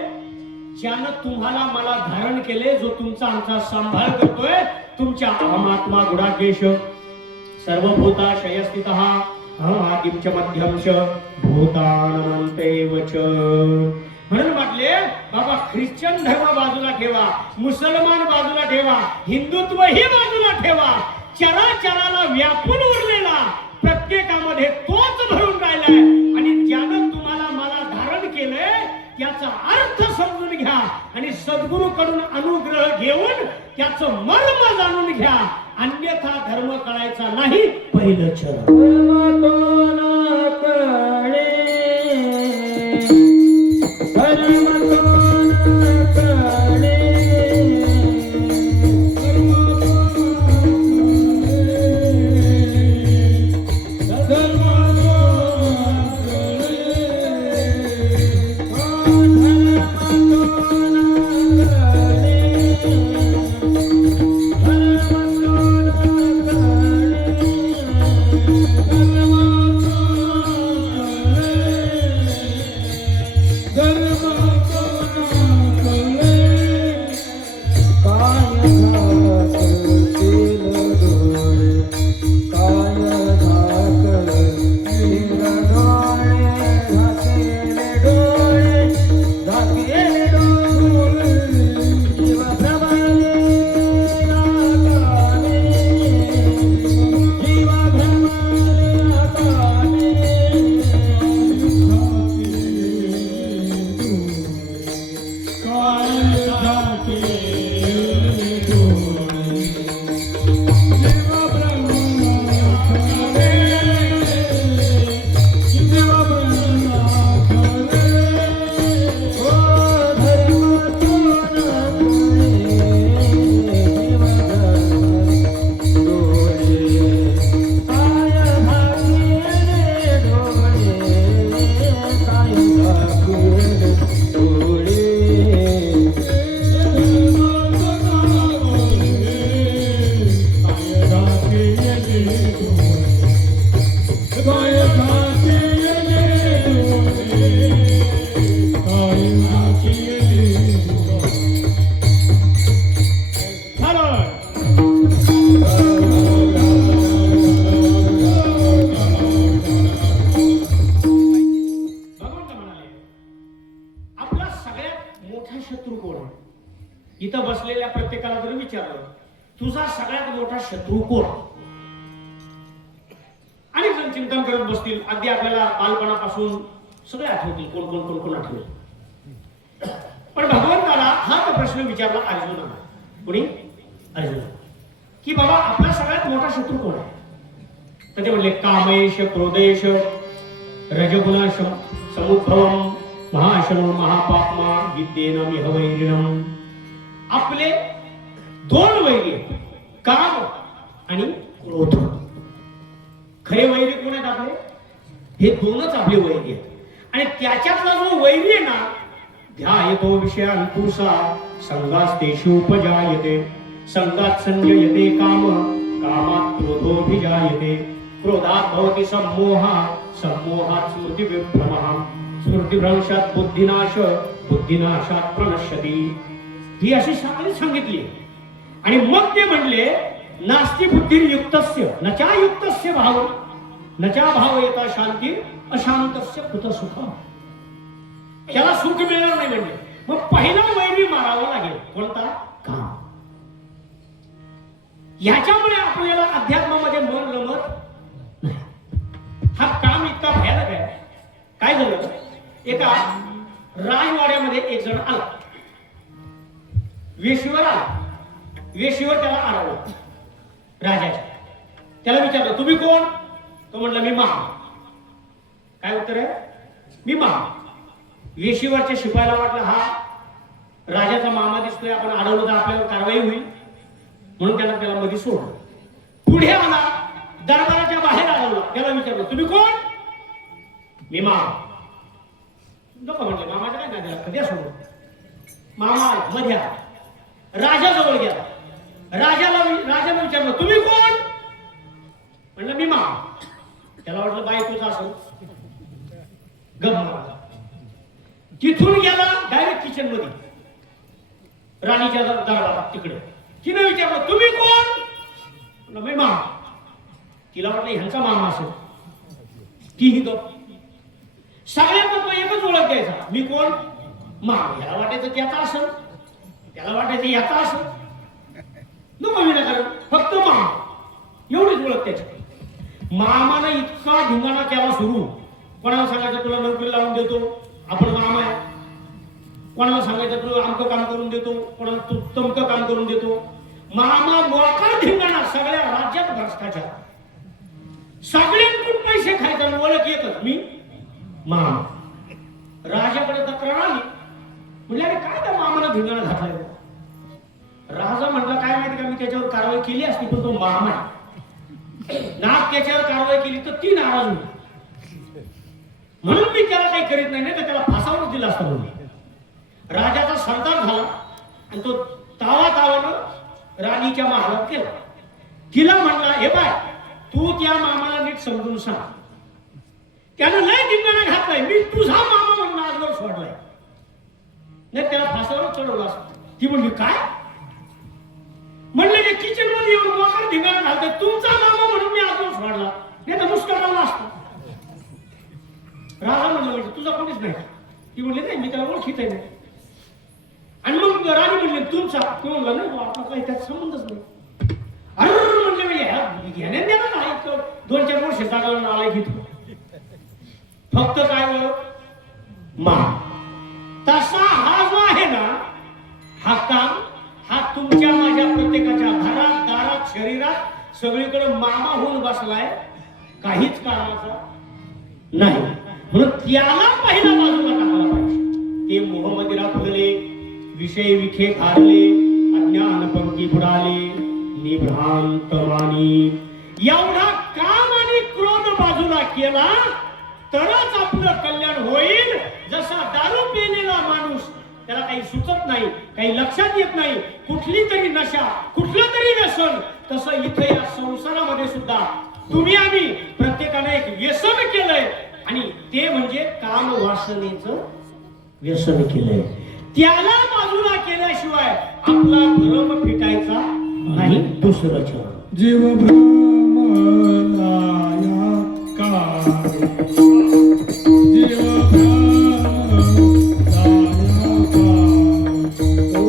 ज्यानं तुम्हाला मला धारण केले, जो तुमचा आमचा सांभाळ करतोय, तुमच्या अहमात्मा गुणाकेश सर्वभूताशय स्थितः आदिम च मध्यम च भूतानंतेव च. म्हणून म्हटले बाबा ख्रिश्चन धर्म बाजूला ठेवा, मुसलमान बाजूला ठेवा, हिंदुत्व ही बाजूला ठेवा, चराचराला व्यापून उरलेला प्रत्येकामध्ये तोच भरून राहिलाय. आणि ज्यानं तुम्हाला मला धारण केलंय त्याचा अर्थ समजून घ्या आणि सद्गुरू कडून अनुग्रह घेऊन त्याचं मर्म जाणून घ्या. अन्यथा धर्म कळायचा नाही. पहिलं चरण धर्म इथं बसलेल्या प्रत्येकाला जर विचारलं तुझा सगळ्यात मोठा शत्रू कोण, अनेक जण चिंतन करत बसतील. अगदी आपल्याला बालपणापासून सगळे आठवतील, कोण कोण कोण कोण आठवेल. पण भगवंताला हा प्रश्न विचारला अर्जुनाला. कोणी? अर्जुन, की बाबा आपला सगळ्यात मोठा शत्रू कोण आहे? तर ते म्हणले कामेश क्रोधेश रजगुण समुद्भवम महाशनो महापाप्मा विद्येन मिहवैरिणम. आपले दोन वैरी, काम आणि क्रोध. खरे वैरी कोण आहेत आपले? हे दोनच आपले वैरी आहेत. आणि त्याच्यातला जो वैरी आहे ना, ध्यायतो विषयान् पुरुषा संगास्तेषु उपजायते संगात् संजयते काम कामात् क्रोधोऽभिजायते क्रोधात् भवति सम्मोहः सम्मोहात् स्मृतिविभ्रमः स्मृतिभ्रंशात् बुद्धिनाश बुद्धिनाशात् प्रणश्यति. ही अशी सगळी सांगितली. आणि मग ते म्हणले नास्ति बुद्धिर्युक्तस्य न चा युक्तस्य भाव न चा भाव येता शांती अशांतस्य कुत सुख. त्याला सुख मिळणार नाही म्हणले. मग पहिला वैरी मारावा लागेल. कोणता? काम. याच्यामुळे आपल्याला अध्यात्मामध्ये मन रमत नाही. हा काम इतका भयानक आहे. काय झालं, एका राजवाड्यामध्ये एक जण आला, वेशीवर आला. वेशीवर त्याला आरवला राजाच्या. त्याला विचारलं तुम्ही कोण? तो म्हटलं मी मामा. काय उत्तर आहे? मी मामा. वेशीवरच्या शिपायाला वाटलं हा राजाचा मामा दिसतोय, आपण अडवलं तर आपल्यावर कारवाई होईल, म्हणून त्याला मध्ये सोडलं. पुढे आला, दरबाराच्या बाहेर अडवला. त्याला विचारलं तुम्ही कोण? मी मामा. नको म्हटलं मामाच्या काय नाही, कधी सोडलं. मामा मध्ये आला, राजाजवळ गेला. राजाला विचारलं तुम्ही कोण? म्हणलं मी मामा. त्याला वाटलं बायकोचा असेल, गप्प. तिथून गेला डायरेक्ट किचन मध्ये, राणीच्या दरबारात. तिकडे तिने विचारलं तुम्ही कोण? म्हणलं मी मामा. तिला वाटलं ह्यांचा मामा असेल, तीही गप्प. सगळ्यांना तो एकच ओळख द्यायचा, मी कोण? मामा. याला वाटायचं त्याचा असेल, त्याला वाटायचं याचा असेल. नको विनाकारण फक्त मामा एवढीच ओळख त्याची. मामानं इतका धिंगाणा केला सुरू. कोणाला सांगायचं तुला नोकरी लावून देतो, आपण मामा आहे. कोणाला सांगायचं तुला आमकं काम करून देतो, कोणाला तू तमकं काम करून देतो. मामा मोठा धिंगाणा. सगळ्या राज्यात भ्रष्टाचार, सगळ्यांकडून पैसे खायचा. ओळख एकच, मी मामा. राजाकडे तक्रार आली. म्हणजे अरे काय त्या मामाला धिंगाणा घातलाय? राजा म्हटलं काय माहिती का, मी त्याच्यावर कारवाई केली असती, पण तो मामा आहे ना, त्याच्यावर कारवाई केली तर ती नाराज होईल, म्हणून मी त्याला काही करीत नाही, तर त्याला फासावर दिला असता. म्हणून राजाचा सरदार झाला आणि तो तावानं राणीच्या महालात गेला. तिला म्हणला हे बाय तू त्या मामाला नीट समजून सांग, त्यानं लय धिंगाणा घातलाय, मी तुझा मामा म्हणून आजवर सोडलाय, नाही त्याला फासावर चढवलं असतं. ती म्हणली काय? म्हणले किचन मध्ये येऊन मोकार धिंगाणा घालतोय, तुमचा मामा म्हणून मी आजवर सोडला, नाही तर मुस्कटावला असतो. राजा म्हणलं म्हणजे तुझा कोणीच नाही. ती म्हणली नाही मी त्याला ओळखीत आहे. आणि मग राणी म्हणले तुमचा. तू म्हणला नाही आपला काही त्यात संबंधच नाही. अरे म्हणले घेण्यात देणार नाही, 2-4 वर्ष जागा आलाय घेतो, फक्त काय मा. तसा हा जो आहे ना, हा काम हा तुमच्या माझ्या प्रत्येकाच्या घरात दारात शरीरात सगळीकडे मामा होऊन बसलाय, काहीच कामाचा नाही. म्हणून त्याला पहिला बाजूला टाकला पाहिजे. ते मोहमदिरा फुलले, विषय विखे खारले, अज्ञान पंक्ती बुडाले, निभ्रांत मानी. एवढा काम आणि क्रोध बाजूला केला तरच आपलं कल्याण होईल. जसा दारू पिलेला माणूस त्याला काही सुचत नाही, काही लक्षात येत नाही, कुठली तरी नशा, कुठलं तरी व्यसन, तसं इथे या संसारामध्ये सुद्धा तुम्ही आम्ही प्रत्येकाने एक व्यसन केलंय, आणि ते म्हणजे काम वासनेचं व्यसन केलंय. त्याला बाजूला केल्याशिवाय आपला भ्रम फिटायचा नाही. दुसरं चरण जीव भ्रमलाया काय, जीव भ्रमलाया काय, ओ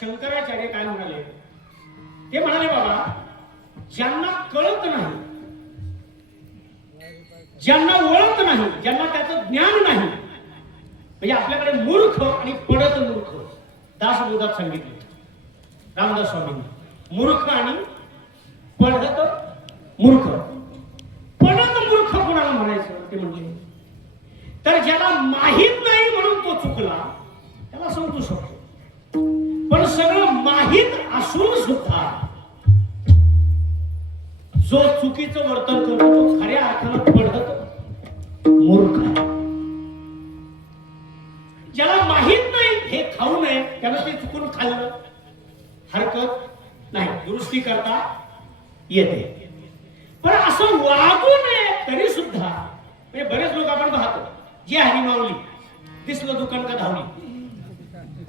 शंकराचार्य काय म्हणाले? ते म्हणाले बाबा, ज्यांना कळत नाही, ज्यांना ओळख नाही, ज्यांना त्याचं ज्ञान नाही, म्हणजे आपल्याकडे मूर्ख आणि पडत मूर्ख, दासबोधात सांगितले रामदास स्वामींनी, मूर्ख आणि पडत मूर्ख. पडत मूर्ख कोणाला म्हणायचं ते म्हणले, तर ज्याला माहित नाही म्हणून तो चुकला त्याला समजू शकतो. पण सगळं माहित असून सुद्धा जो चुकीचं वर्तन करतो तो खऱ्या अर्थानं पडत मूर्ख आहे. ज्याला माहित नाही हे खाऊ नये त्याला ते चुकून खाल्लं हरकत नाही, दुरुस्ती करता येते. पण असं वागू नये तरी सुद्धा, म्हणजे बरेच लोक आपण पाहतो, जे हरी माऊली दिसलं दुकान का धावली,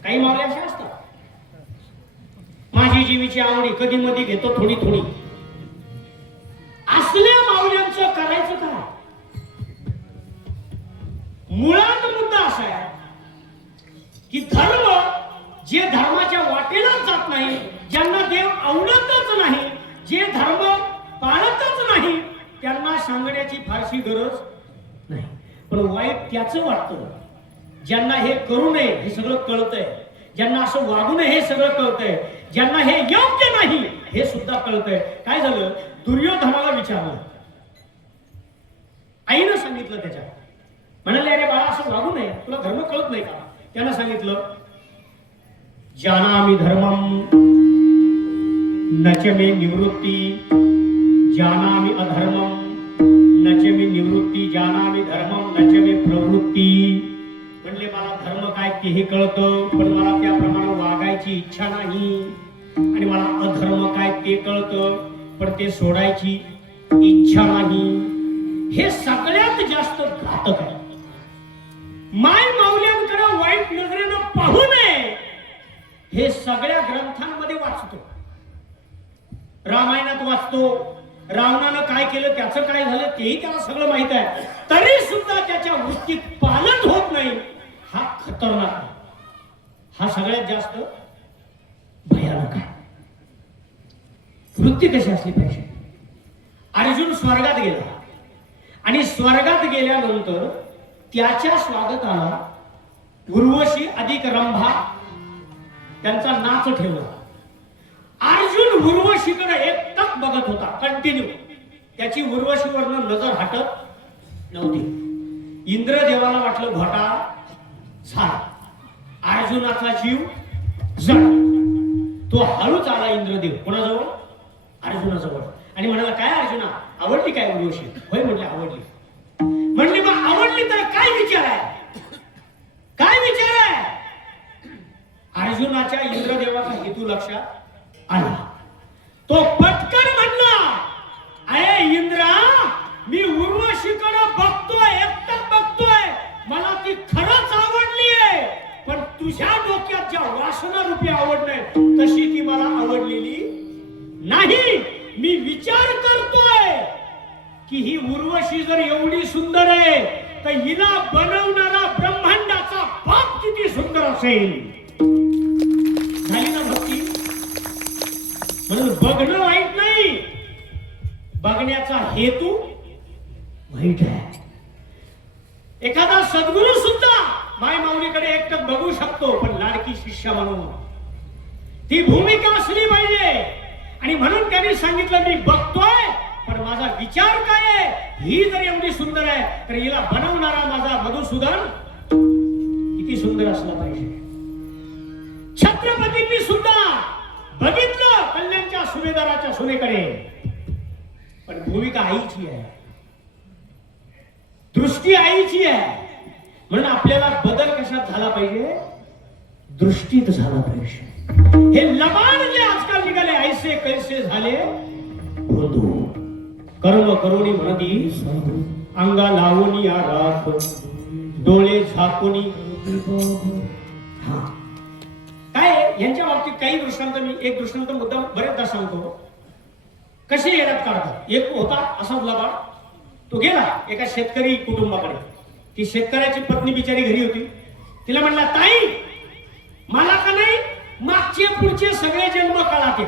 काही मावले अशा असतात, माझी जीवीची आवडी कधी मधी घेतो थोडी थोडी. असल्या माऊल्यांचं करायचं काय? मुळात मुद्दा असा आहे की धर्म जे धर्माच्या वाटेलाच जात नाही, ज्यांना देव आवडतच नाही, जे धर्म पाळतच नाही, त्यांना सांगण्याची फारशी गरज नाही. पण वाईट त्याचं वाटतं ज्यांना हे करू नये हे सगळं कळतंय, ज्यांना असं वागू नये हे सगळं कळतंय, ज्यांना हे योग्य नाही हे सुद्धा कळतंय. काय झालं? दुर्योधनाला विचारलं, आईनं सांगितलं त्याच्या, म्हणाले अरे बाळा असं वागू नये, तुला धर्म कळत नाही का? त्यानं सांगितलं, जानामि धर्मम नच मे निवृत्ती, जानामि अधर्मम नच मे निवृत्ती, जानामि धर्मम नच मे प्रवृत्ती. म्हणले मला धर्म काय तेही कळतं, पण मला त्याप्रमाणे वागायची इच्छा नाही, आणि मला अधर्म काय ते कळतं, पण ते सोडायची इच्छा नाही. हे सगळ्यात जास्त घातक आहे. माय माऊल्यांकडे वाईट नजरेनं पाहू नये हे सगळ्या ग्रंथांमध्ये वाचतो, रामायणात वाचतो, रावणानं काय केलं त्याचं काय झालं तेही त्याला सगळं माहित आहे, तरी सुद्धा त्याच्या वृत्तीत पालन होत नाही. हा खतरनाक आहे, हा सगळ्यात जास्त भयानक आहे. वृत्ती कशी असली पाहिजे? अर्जुन स्वर्गात गेला आणि स्वर्गात गेल्यानंतर त्याच्या स्वागताला उर्वशी अधिक रंभा त्यांचा नाच ठेवला. अर्जुन उर्वशीकडे एकटक बघत होता कंटिन्यू, त्याची उर्वशीवरनं नजर हटत नव्हती. इंद्रदेवाला वाटलं घोटाळा झाला, अर्जुनाचा जीव जळ. तो हळूच आला इंद्रदेव कोणाजवळ? अर्जुनाजवळ, आणि म्हणाला काय अर्जुना आवडली काय उर्वशी? होय म्हटले आवडली. म्हणले मग आवडली तर काय विचार आहे? काय विचार आहे? अर्जुनाच्या इंद्रदेवाचा हेतू लक्षात आला. तो पटकन म्हणला, अरे इंद्रा, मी उर्वशीकडे बघतोय, एकटक बघतोय, मला ती खरंच आवडली आहे, पण तुझ्या डोक्यात ज्या वासना रूपी आवड नाही तशी ती मला आवडलेली नाही. मी विचार करतोय की ही उर्वशी जर एवढी सुंदर आहे तर हिला बनवणारा ब्रह्मांडाचा बाप किती सुंदर असेल. झाली ना भक्ती? म्हणून बघणं वाईट नाही, बघण्याचा हेतू वाईट आहे. एखादा सद्गुरू सुद्धा माय माऊलीकडे एकटक बघू शकतो, पण लाडकी शिष्य म्हणून ती भूमिका असली पाहिजे. आणि म्हणून त्यांनी सांगितलं मी बघतोय, पण माझा विचार काय आहे? ही जर एवढी सुंदर आहे तर हिला बनवणारा माझा मधुसूदन किती सुंदर असला पाहिजे. छत्रपतींनी सुद्धा बघितलं कल्याणच्या सुभेदाराच्या सुनेकडे, पण भूमिका आईची आहे, दृष्टी आईची आहे. म्हणून आपल्याला बदल कशात झाला पाहिजे? दृष्टीत झाला पाहिजे. हे लबाड जे आजकाल निघाले ऐसे कैसे झाले बंधू, कर्म करुणी म्हणती अंगा लावणी या राख, डोळे झाकुनी. काय यांच्या बाबतीत काही दृष्टांत, मी एक दृष्टांत मुद्दाम बरेचदा सांगतो, कसे येण्यात काढतात. एक होता असाच लबाड, तो गेला एका शेतकरी कुटुंबाकडे. ती शेतकऱ्याची पत्नी बिचारी घरी होती. तिला म्हणला ताई मला का नाही मागचे पुढचे सगळे जन्म काळात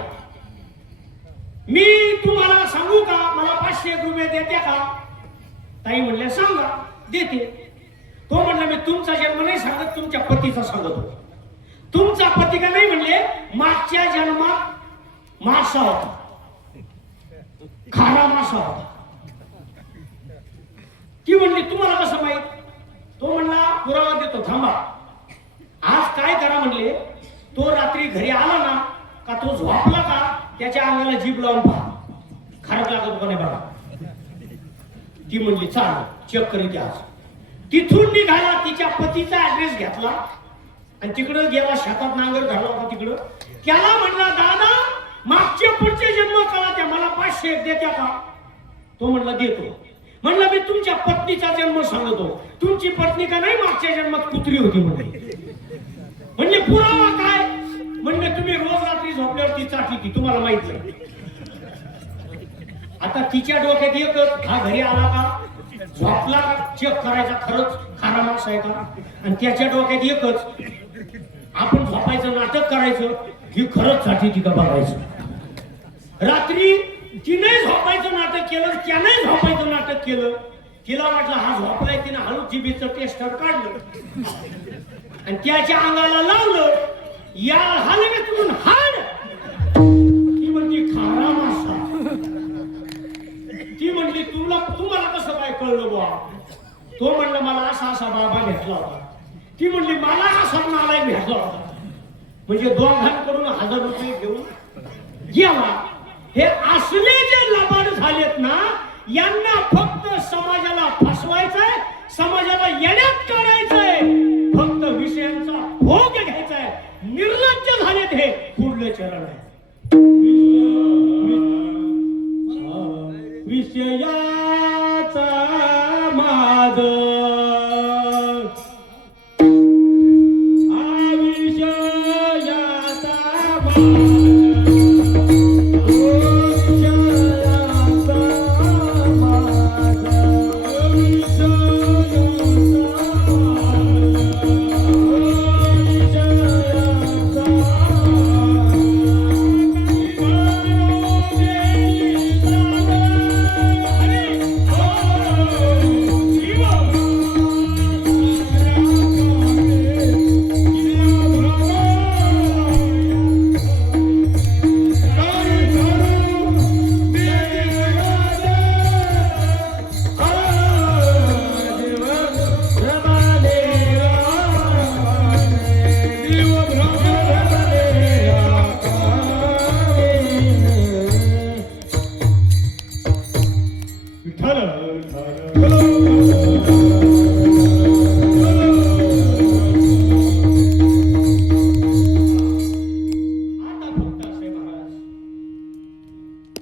मी तुम्हाला सांगू का मला 500 रुपये देते का? ताई म्हणल्या सांगा, देते. तो म्हणला मी तुमचा जन्म नाही सांगत, तुमच्या पतीचा सांगतो. तुमचा पती का नाही म्हणले, मागच्या जन्मात मासा होता, खारा मासा होता. ती म्हणली तुम्हाला कसं माहित? तो म्हणला पुरावा देतो, थांबा. आज काय करा म्हणले, तो रात्री घरी आला ना का तो झोपला का त्याच्या अंगाला जीभ लावून पहा, खारक लागत का नाही बघा. ती म्हणली चाल चेक करीत आज. तिथून निघाला, तिच्या पतीचा ऍड्रेस घेतला आणि तिकडं गेला, शेतात नांगर घालला होता तिकडं. त्याला म्हणला दादा मागचे पुढचे जन्म कळा त्या, मला 500 देत्या का? तो म्हणला देतो. म्हणला मी तुमच्या पत्नीचा जन्म सांगतो. तुमची पत्नी का नाही मागच्या जन्मात कुत्री होती म्हणले पुरावा काय? म्हणले तुम्ही रोज रात्री झोपल्यावर ती चाटी ती, तुम्हाला माहित नाही. आता तिच्या डोक्यात एकच, हा घरी आला का झोपला का चेक करायचा खरंच खारा माणूस आहे का? आणि त्याच्या डोक्यात एकच, आपण झोपायचं नाटक करायचं, ही खरंच साठी ती का बघायचं. रात्री तिने झोपायचं नाटक केलं, त्याने झोपायचं नाटक केलं. तिला वाटलं हा झोपलाय, तिने हळू जीबीचं टेस्टर काढलं आणि त्याच्या अंगाला लावलं. या हालगे तुम्ही हाड, ती म्हणली खारा मासा. ती म्हणली तुम्हाला कसं काय कळलं बुवा? तो म्हणला मला असा असा बाबा भेटला होता. ती म्हणली मला असा नालायक भेटला होता. म्हणजे दोघांकडून 1000 रुपये घेऊन गेला. हे असले जे लबाड झालेत ना, यांना फक्त समाजाला फसवायचंय, समाजाला येण्यात काढायचंय, फक्त विषयांचा भोग घ्यायचाय. निर्लज्ज झालेत. हे पुढलं चरण आहे. विषयाचा माज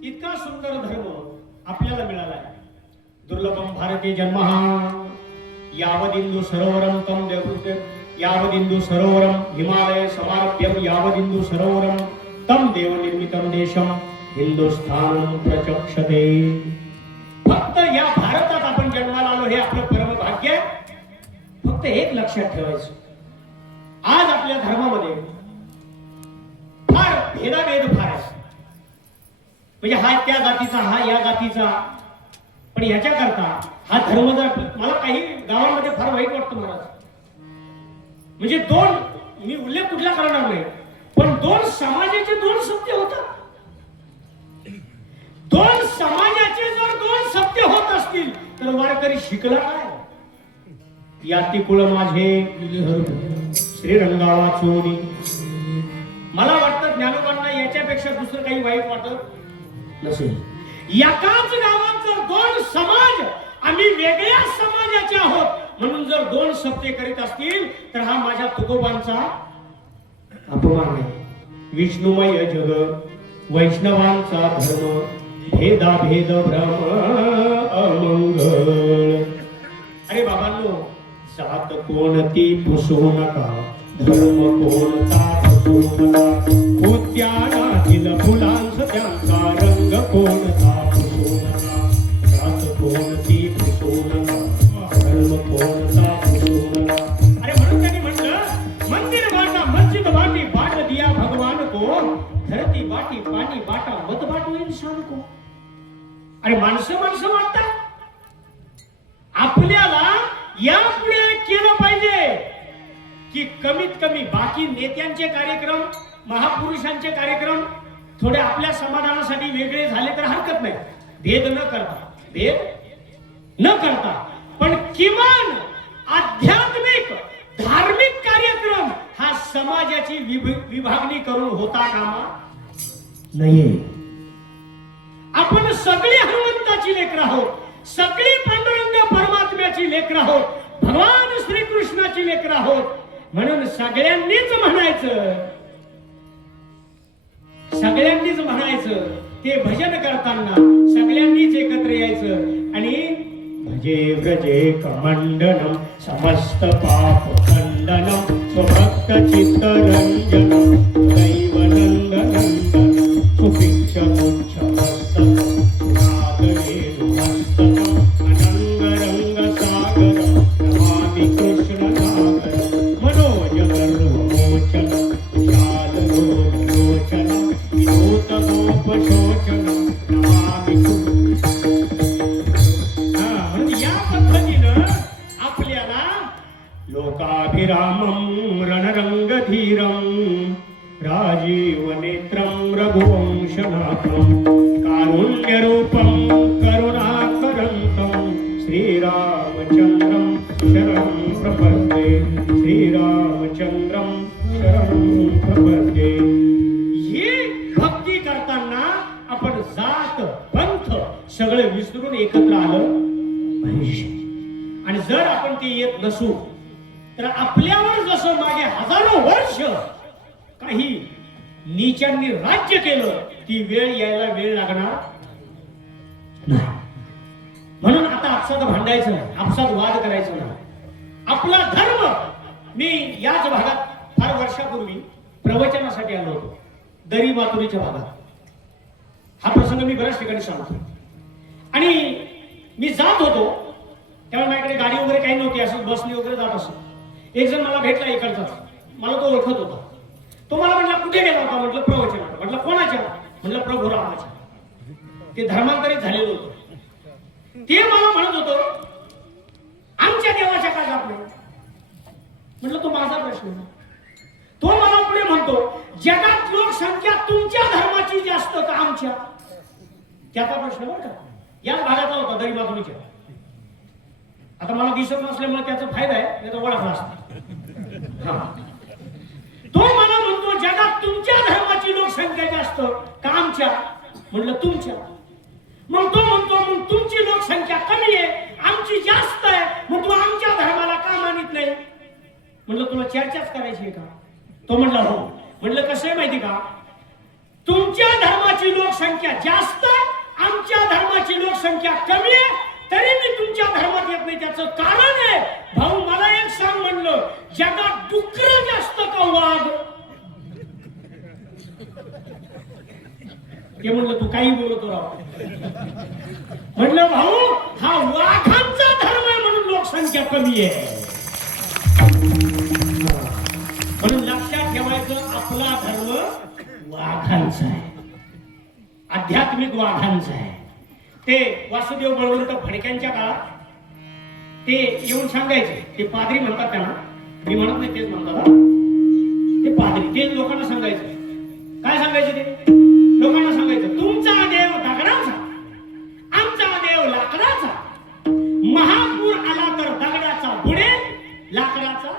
इतका सुंदर धर्म आपल्याला मिळालाय. दुर्लभम भारती जन्मः यावदिंदु सरोवरम तम देवृते यावदिंदु सरोवरम हिमालय समारभ्यम यावदिंदु सरोवरम तम देव निर्मितम देशम हिंदुस्थान प्रचक्षते. फक्त या भारतात आपण जन्माला आलो हे आपलं परम भाग्य आहे. फक्त एक लक्षात ठेवायचं, आज आपल्या धर्मामध्ये फार भेदाभेद फार आहे. म्हणजे हा त्या जातीचा, हा या जातीचा. पण ह्याच्या करता हा धर्म जर, मला काही गावांमध्ये फार वाईट वाटतं महाराज. म्हणजे दोन, मी उल्लेख कुठला करणार नाही, पण दोन समाजाचे दोन सत्य होतात. दोन समाजाचे जर दोन सत्य होत असतील तर वारकरी शिकला काय? याती कुळ माझे श्रीरंगावा चोरी. मला वाटतं ज्ञानोबांना याच्यापेक्षा दुसरं काही वाईट वाटत नसेल. एकाच गावात जर दोन समाज, आम्ही वेगळ्या समाजाचे आहोत म्हणून जर दोन सत्य करीत असतील तर हा माझ्या तुकोबांचा अपमान आहे. विष्णुमय जग वैष्णवांचा धर्म, भेदा भेद भ्रम अमंगळ. अरे बाबांनो, जात कोणती पुसू नका, धर्म कोणता पुसू नका. उद्यानातील फुलांस त्यांचा रंग कोणता पुसू नका. जात कोणती पुसू नका, धर्म कोणता पुसू नका. अरे म्हणून त्यांनी म्हटलं, मंदिर वाटा मस्जिद वाटी बाट दिया अरे माणसं माणसं वाटतात. आपल्याला यापुढे केलं पाहिजे की कमीत कमी बाकी नेत्यांचे कार्यक्रम, महापुरुषांचे कार्यक्रम थोडे आपल्या समाधानासाठी वेगळे झाले तर हरकत नाही, भेद न करता पण किमान आध्यात्मिक धार्मिक कार्यक्रम हा समाजाची विभागणी करून होता कामा नये. आपण सगळी हनुमंताची लेकरं आहोत, सगळी पांडुरंग परमात्म्याची लेकरं आहोत, भगवान श्रीकृष्णाची लेकरं आहोत. म्हणून सगळ्यांनीच म्हणायचं ते भजन करताना सगळ्यांनीच एकत्र यायचं आणि भजे व्रजे कमंडनम समस्त पाप खंडनम स्वभक्त चित्तरंजनम दैवनंदनंदनम सुपिच्छ मुच्छ मस्तकम नादवेणुमस्तकम अनंगरंग सागरम नमामि कृष्णसागरम मनोज गर्वमोचनम विशाललोचनम विनोदगोपशोचनम नमामि या पद्धतीनं आपल्याला लोकाभिरामं रणरंगधीरं राजीवनेत्रं रघुवंशनाथं कारुण्यरूपं करुणाकरन्तं श्रीरामचन्द्रं शरणं प्रपद्ये. श्रीरामचन्द्रं शरणं प्रपद्ये. ही भक्ती करताना आपण जात पंथ सगळं विसरून एकत्र आलं पाहिजे. आणि जर आपण ते येत नसू तर आपल्यावर जसं मागे हजारो वर्ष काही नीचांनी राज्य केलं ती वेळ यायला वेळ लागणार नाही. म्हणून आता आपसात भांडायचं नाही, आपसात वाद करायचं नाही. आपला धर्म. मी याच भागात फार वर्षापूर्वी प्रवचनासाठी आलो होतो, दरी मातुरीच्या भागात. हा प्रसंग मी बऱ्याच ठिकाणी सांगतो. आणि मी जात होतो त्यावेळी माझ्याकडे गाडी वगैरे काही नव्हती, असं बसने वगैरे जात असत. एक जण मला भेटला इकडचा, मला तो ओळखत होता. तो मला म्हटला कुठे गेला होता, म्हटलं प्रवचनाला. म्हटलं कोणाच्या, म्हटलं प्रभू रामाच्या. ते धर्मांतरित झालेलं होतं. ते मला म्हणत होतं आमच्या देवाच्या का जात नाही. म्हटलं तो माझा प्रश्न. तो मला पुढे म्हणतो जगात लोकसंख्या तुमच्या धर्माची जास्त का आमच्या. त्याचा प्रश्न बरं का, याच भागाचा होता दरी माधुरीच्या. आता मला दिसत नसल्यामुळे त्याचा फायदा आहे, त्याचा ओळखला असता. तो मला म्हणतो जगात तुमच्या धर्माची लोकसंख्या जास्त का आमच्या. म्हटलं तुमच्या. मग तो म्हणतो मग तुमची लोकसंख्या कमी आहे, आमची जास्त आहे, मग तू आमच्या धर्माला का मानित नाही. म्हटलं तुला चर्चाच करायची आहे का. तो म्हटला हो. म्हटलं कसं आहे माहिती का, तुमच्या धर्माची लोकसंख्या जास्त, आमच्या धर्माची लोकसंख्या कमी आहे, तरी मी तुमच्या धर्मात येत नाही. त्याचं कारण आहे भाऊ मला एक सांग, म्हणलं जगात डुकर जास्त का वाघ. ते म्हणलं तू काही बोलतो राव. म्हणलं भाऊ हा वाघांचा धर्म आहे म्हणून लोकसंख्या कमी आहे. म्हणून लक्षात ठेवायचं आपला धर्म वाघांचा आहे, आध्यात्मिक वाघांचा आहे. ते वासुदेव बळवंत फडक्यांच्या काळात ते येऊन सांगायचे. ते पादरी म्हणतात त्यांना, मी म्हणत नाही, तेच म्हणतात. ते पादरी तेच लोकांना सांगायचे. काय सांगायचे ते लोकांना सांगायचं तुमचा देव दगडाचा, आमचा देव लाकडाचा. महापूर आला तर दगडाचा बुडेल, लाकडाचा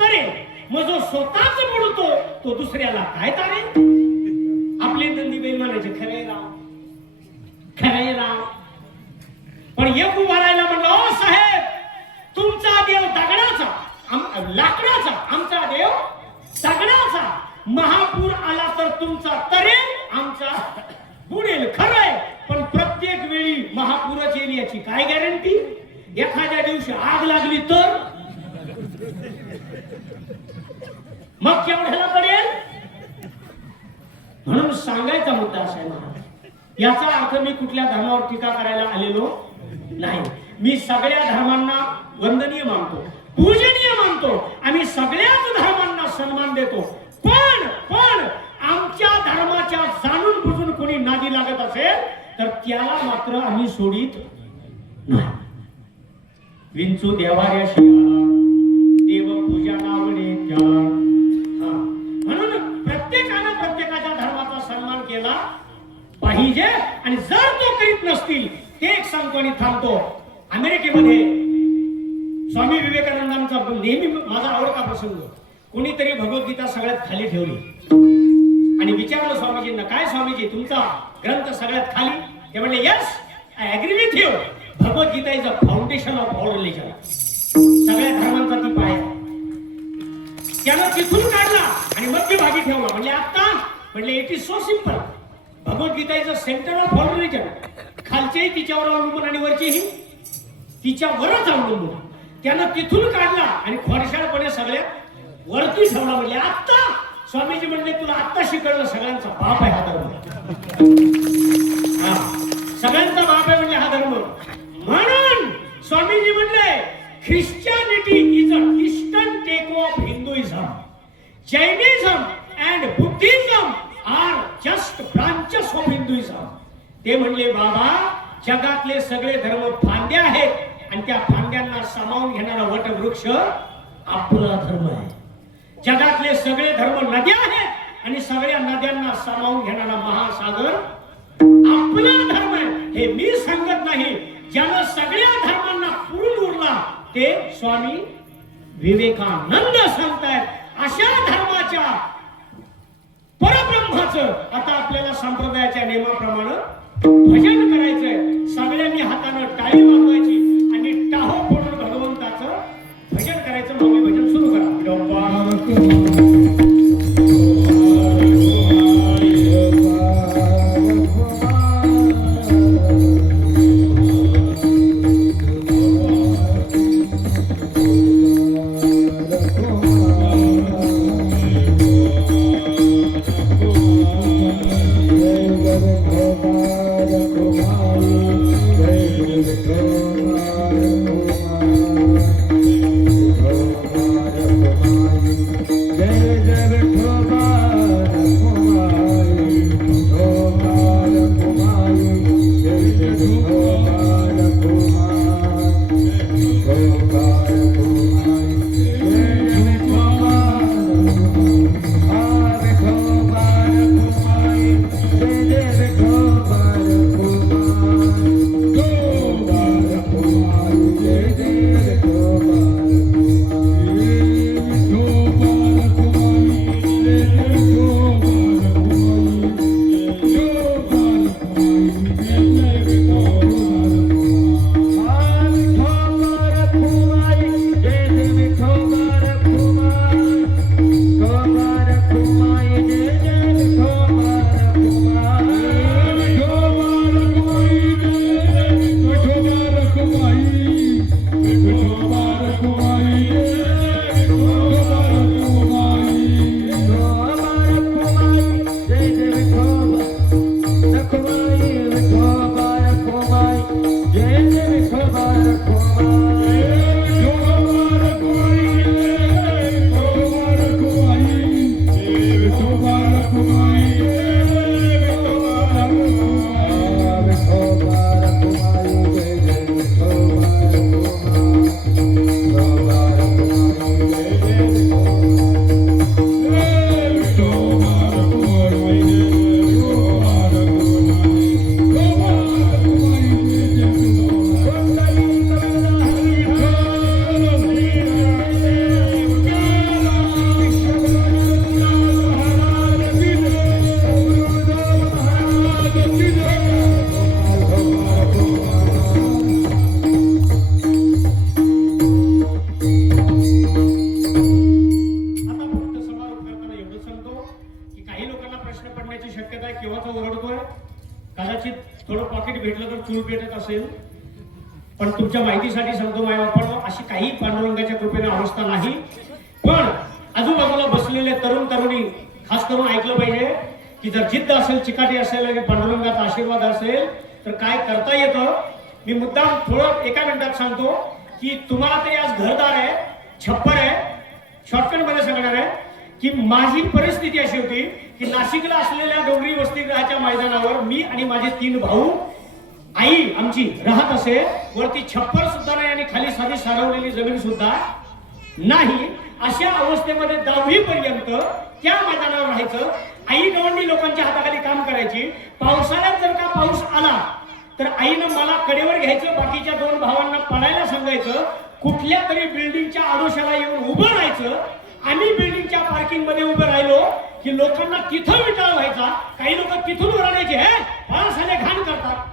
तरेल. मग जो स्वतःच बुडतो तो दुसऱ्याला काय तारेल. आपले नंदीबाई म्हणायचे खरे राव, खरे राव. पण एक उभारायला म्हणलं ओ साहेब तुमचा देव दगडाचा, लाकडाचा, आमचा देव दगडाचा. महापूर आला तर तुमचा तरेल, आमचा बुडेल. खरंय, पण प्रत्येक वेळी महापूरच येईल याची काय गॅरंटी. एखाद्या दिवशी आग लागली तर मग केवढ्याला पडेल. म्हणून सांगायचा मुद्दा असा आहे महाराज, याचा अर्थ मी कुठल्या धर्मावर टीका करायला आलेलो नाही. मी सगळ्या धर्मांना वंदनीय मानतो, पूजनीय मानतो. आम्ही सगळ्याच धर्मांना सन्मान देतो. पण आमच्या धर्माच्या जाणून बुजून कोणी नादी लागत असेल तर त्याला मात्र आम्ही सोडित नाही. विंचू देवाऱ्याशी देव पूजा नावडे त्याला. म्हणून प्रत्येकानं प्रत्येकाच्या धर्माचा सन्मान केला पाहिजे. आणि जर तो करीत नसतील ते एक सांगतो आणि थांबतो. अमेरिकेमध्ये स्वामी विवेकानंदांचा नेहमी माझा आवडता प्रसंग, कोणीतरी भगवद्गीता सगळ्यात खाली ठेवली आणि विचारलं स्वामीजींना, काय स्वामीजी तुमचा ग्रंथ सगळ्यात खाली? ते म्हणले, yes I agree with you, Bhagavad Gita is a foundation of all religion. सगळ्या धर्मांचा ती पाय. त्यानं तिथून काढला आणि मध्यभागी ठेवला. म्हणजे आता म्हणले it is so simple, Bhagavad Gita is a centre of all religion. खालचेही तिच्यावर अवलंबून आणि वरचेही तिच्यावरच अवलंबून. त्यानं तिथून काढला आणि खोडशाळपणे सगळ्यात वरती ठेवला. म्हणजे आता स्वामीजी म्हणले, तुला आत्ता शिकवलं, सगळ्यांचा बाप आहे हा धर्म. सगळ्यांचा बाप आहे म्हणजे हा धर्म. म्हणून स्वामीजी म्हणले, ख्रिश्चनिटी इज अ डिस्टंट टेको of Hinduism. Jainism and Buddhism are just branches of Hinduism. ते म्हणले, बाबा जगातले सगळे धर्म फांद्या आहेत आणि त्या फांद्यांना सामावून घेणारा वटवृक्ष आपला धर्म आहे. जगातले सगळे धर्म नद्या आहेत आणि सगळ्या नद्यांना सामावून घेणारा महासागर आपला धर्म आहे. हे मी सांगत नाही, ज्यानं सगळ्या धर्मांना पुरून उरला ते स्वामी विवेकानंद सांगतायत. अशा धर्माच्या परब्रह्माचं आता आपल्याला संप्रदायाच्या नियमाप्रमाणे भजन करायचंय. सगळ्यांनी हातानं टाळी वाजवायची आणि टाहो फोडून भगवंताचं भजन करायचं. मग भजन सुरू करा. पण तुमच्या माहितीसाठी सांगतो मायबापांनो, अशी काही पांडुरंगाच्या कृपेने अवस्था नाही. पण आजूबाजूला बसलेले तरुण तरुणी खास करून ऐकलं पाहिजे की जर जिद्द असेल, चिकाटी असेल आणि पांडुरंगाचा आशीर्वाद असेल तर काय करता येतं. मी मुद्दाम थोडं एका मिनिटात सांगतो की तुम्हाला तरी आज घरदार आहे, छप्पर आहे. शॉर्टकट मध्ये सांगणार आहे की माझी परिस्थिती अशी होती की नाशिकला असलेल्या डोंगरी वसतिगृहाच्या मैदानावर मी आणि माझे 3 भाऊ आई आमची राहत असे वरती छप्पर सुद्धा नाही आणि खाली साधी सारवलेली जमीन सुद्धा नाही, अशा अवस्थेमध्ये 10वी पर्यंत त्या मैदानावर राहायचं. आई गवंडी लोकांच्या हाताखाली काम करायची. पावसाळ्यात जर का पाऊस आला तर आईनं मला कडेवर घ्यायचं, बाकीच्या 2 भावांना पळायला सांगायचं. कुठल्या तरी बिल्डिंगच्या आडोशाला येऊन उभं राहायचं. आम्ही बिल्डिंगच्या पार्किंग मध्ये उभं राहिलो की लोकांना तिथं विटाळ व्हायचा. काही लोक तिथून ओरडायचे, हे पावसाने घाण करतात.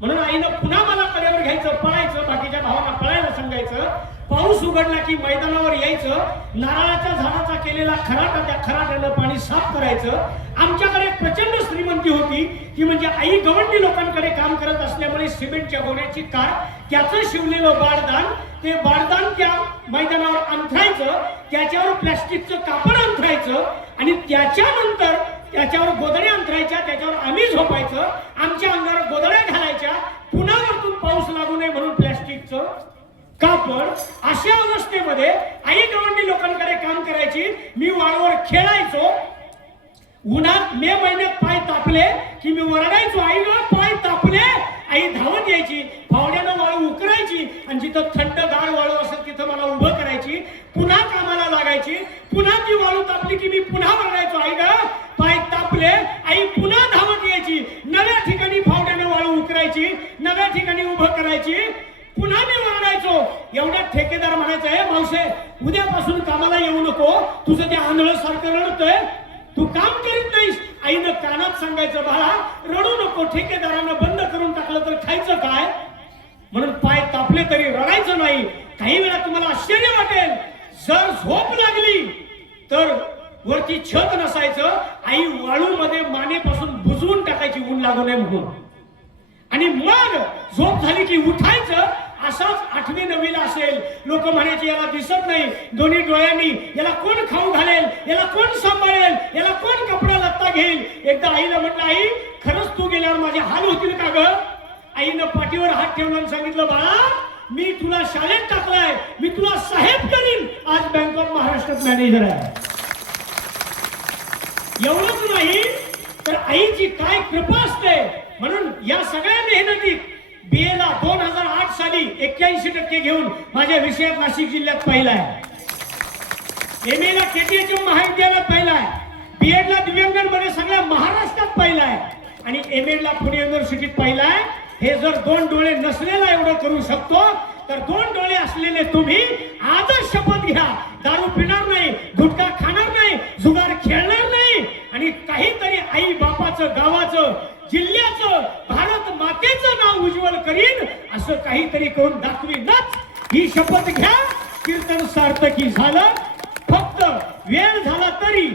म्हणून आईनं पुन्हा मला कडेवर घ्यायचं, पळायचं, बाकीच्या भावांना पळायला सांगायचं. पाऊस उघडला की मैदानावर यायचं. नारळाच्या झाडाचा केलेला खराटा, त्या खराट्यानं पाणी साफ करायचं. आमच्याकडे प्रचंड श्रीमंती होती ती म्हणजे आई गवंडी लोकांकडे काम करत असल्यामुळे सिमेंटच्या गोण्याची कार, त्याचं शिवलेलं बारदान, ते बारदान त्या मैदानावर अंथरायचं. त्याच्यावर प्लास्टिकचं कापड अंथरायचं आणि त्याच्यानंतर त्याच्यावर गोदड्या अंथरायच्या. त्याच्यावर आम्ही झोपायचं. आमच्या अंगावर गोदड्या घालायच्या. पुन्हा वरतून पाऊस लागू नये म्हणून प्लास्टिकचं कापड. अशा अवस्थेमध्ये आई गवंडी लोकांकडे काम करायची. मी वाळूवर खेळायचो. उन्हात मे महिन्यात पाय तापले की मी ओरडायचो, आई ग पाय तापले. आई धावत यायची, फावड्यानं वाळू उकरायची आणि जिथं थंडगार वाळू असेल तिथं मला उभं करायची. पुन्हा कामाला लागायची. पुन्हा ती वाळू तापली की मी पुन्हा ओरडायचो, आई ग पाय तापले. आई पुन्हा धावत यायची, नव्या ठिकाणी फावड्यानं वाळू उकरायची, नव्या ठिकाणी उभं करायची. पुन्हा मी ओरडायचो. एवढ्या ठेकेदार म्हणायचं, हे मावशे उद्यापासून कामाला येऊ नको, तुझं ते आंधळ सारखं रडतंय, तू काम करीत नाहीस. आईनं कानात सांगायचं, बाळा रडू नको, ठेकेदारानं बंद करून टाकलं तर खायचं काय. म्हणून पाय तापले तरी रडायचं नाही. काही वेळा तुम्हाला आश्चर्य वाटेल, जर झोप लागली तर वरती छत नसायचं. आई वाळू मध्ये मानेपासून बुजवून टाकायची ऊन लागू नये म्हणून. आणि मग झोप झाली की उठायचं. असाच 8वी 9वीला असेल. लोक म्हणायचे, याला दिसत नाही दोन्ही डोळ्यांनी, याला कोण खाऊ घालेल, याला कोण सांभाळेल, याला कोण कपडा लत्ता घेईल. एकदा आईला म्हटलं, आई खरंच तू गेल्यावर माझे हाल होतील का ग. आईनं पाठीवर हात ठेवून आणि सांगितलं, बाळा मी तुला शाळेत टाकलाय, मी तुला साहेब करीन. आज बँक ऑफ महाराष्ट्रात मॅनेजर आहे. एवढंच नाही तर आईची काय कृपा असते. म्हणून या सगळ्या मेहनतीत BA ला 2008 साली 81% घेऊन माझ्या विषयात नाशिक जिल्ह्यात पहिला आहे. MA ला KTHM महाविद्यालयात पहिला आहे. BEd ला दिव्यांगांमध्ये सगळ्या महाराष्ट्रात पहिला आहे आणि MA ला पुणे युनिव्हर्सिटीत पहिला आहे. हे जर 2 डोळे नसलेला एवढं करू शकतो तर 2 डोळे असलेले तुम्ही आजच शपथ घ्या, दारू पिणार नाही, गुटखा खाणार नाही, जुगार खेळणार नाही आणि काहीतरी आई बापाचं, गावाचं, जिल्ह्याचं, भारत मातेचं नाव उज्ज्वल करीन असं काहीतरी करून दाखवीनच. ही शपथ घ्या. कीर्तन सार्थकी झालं. फक्त वेळ झाला तरी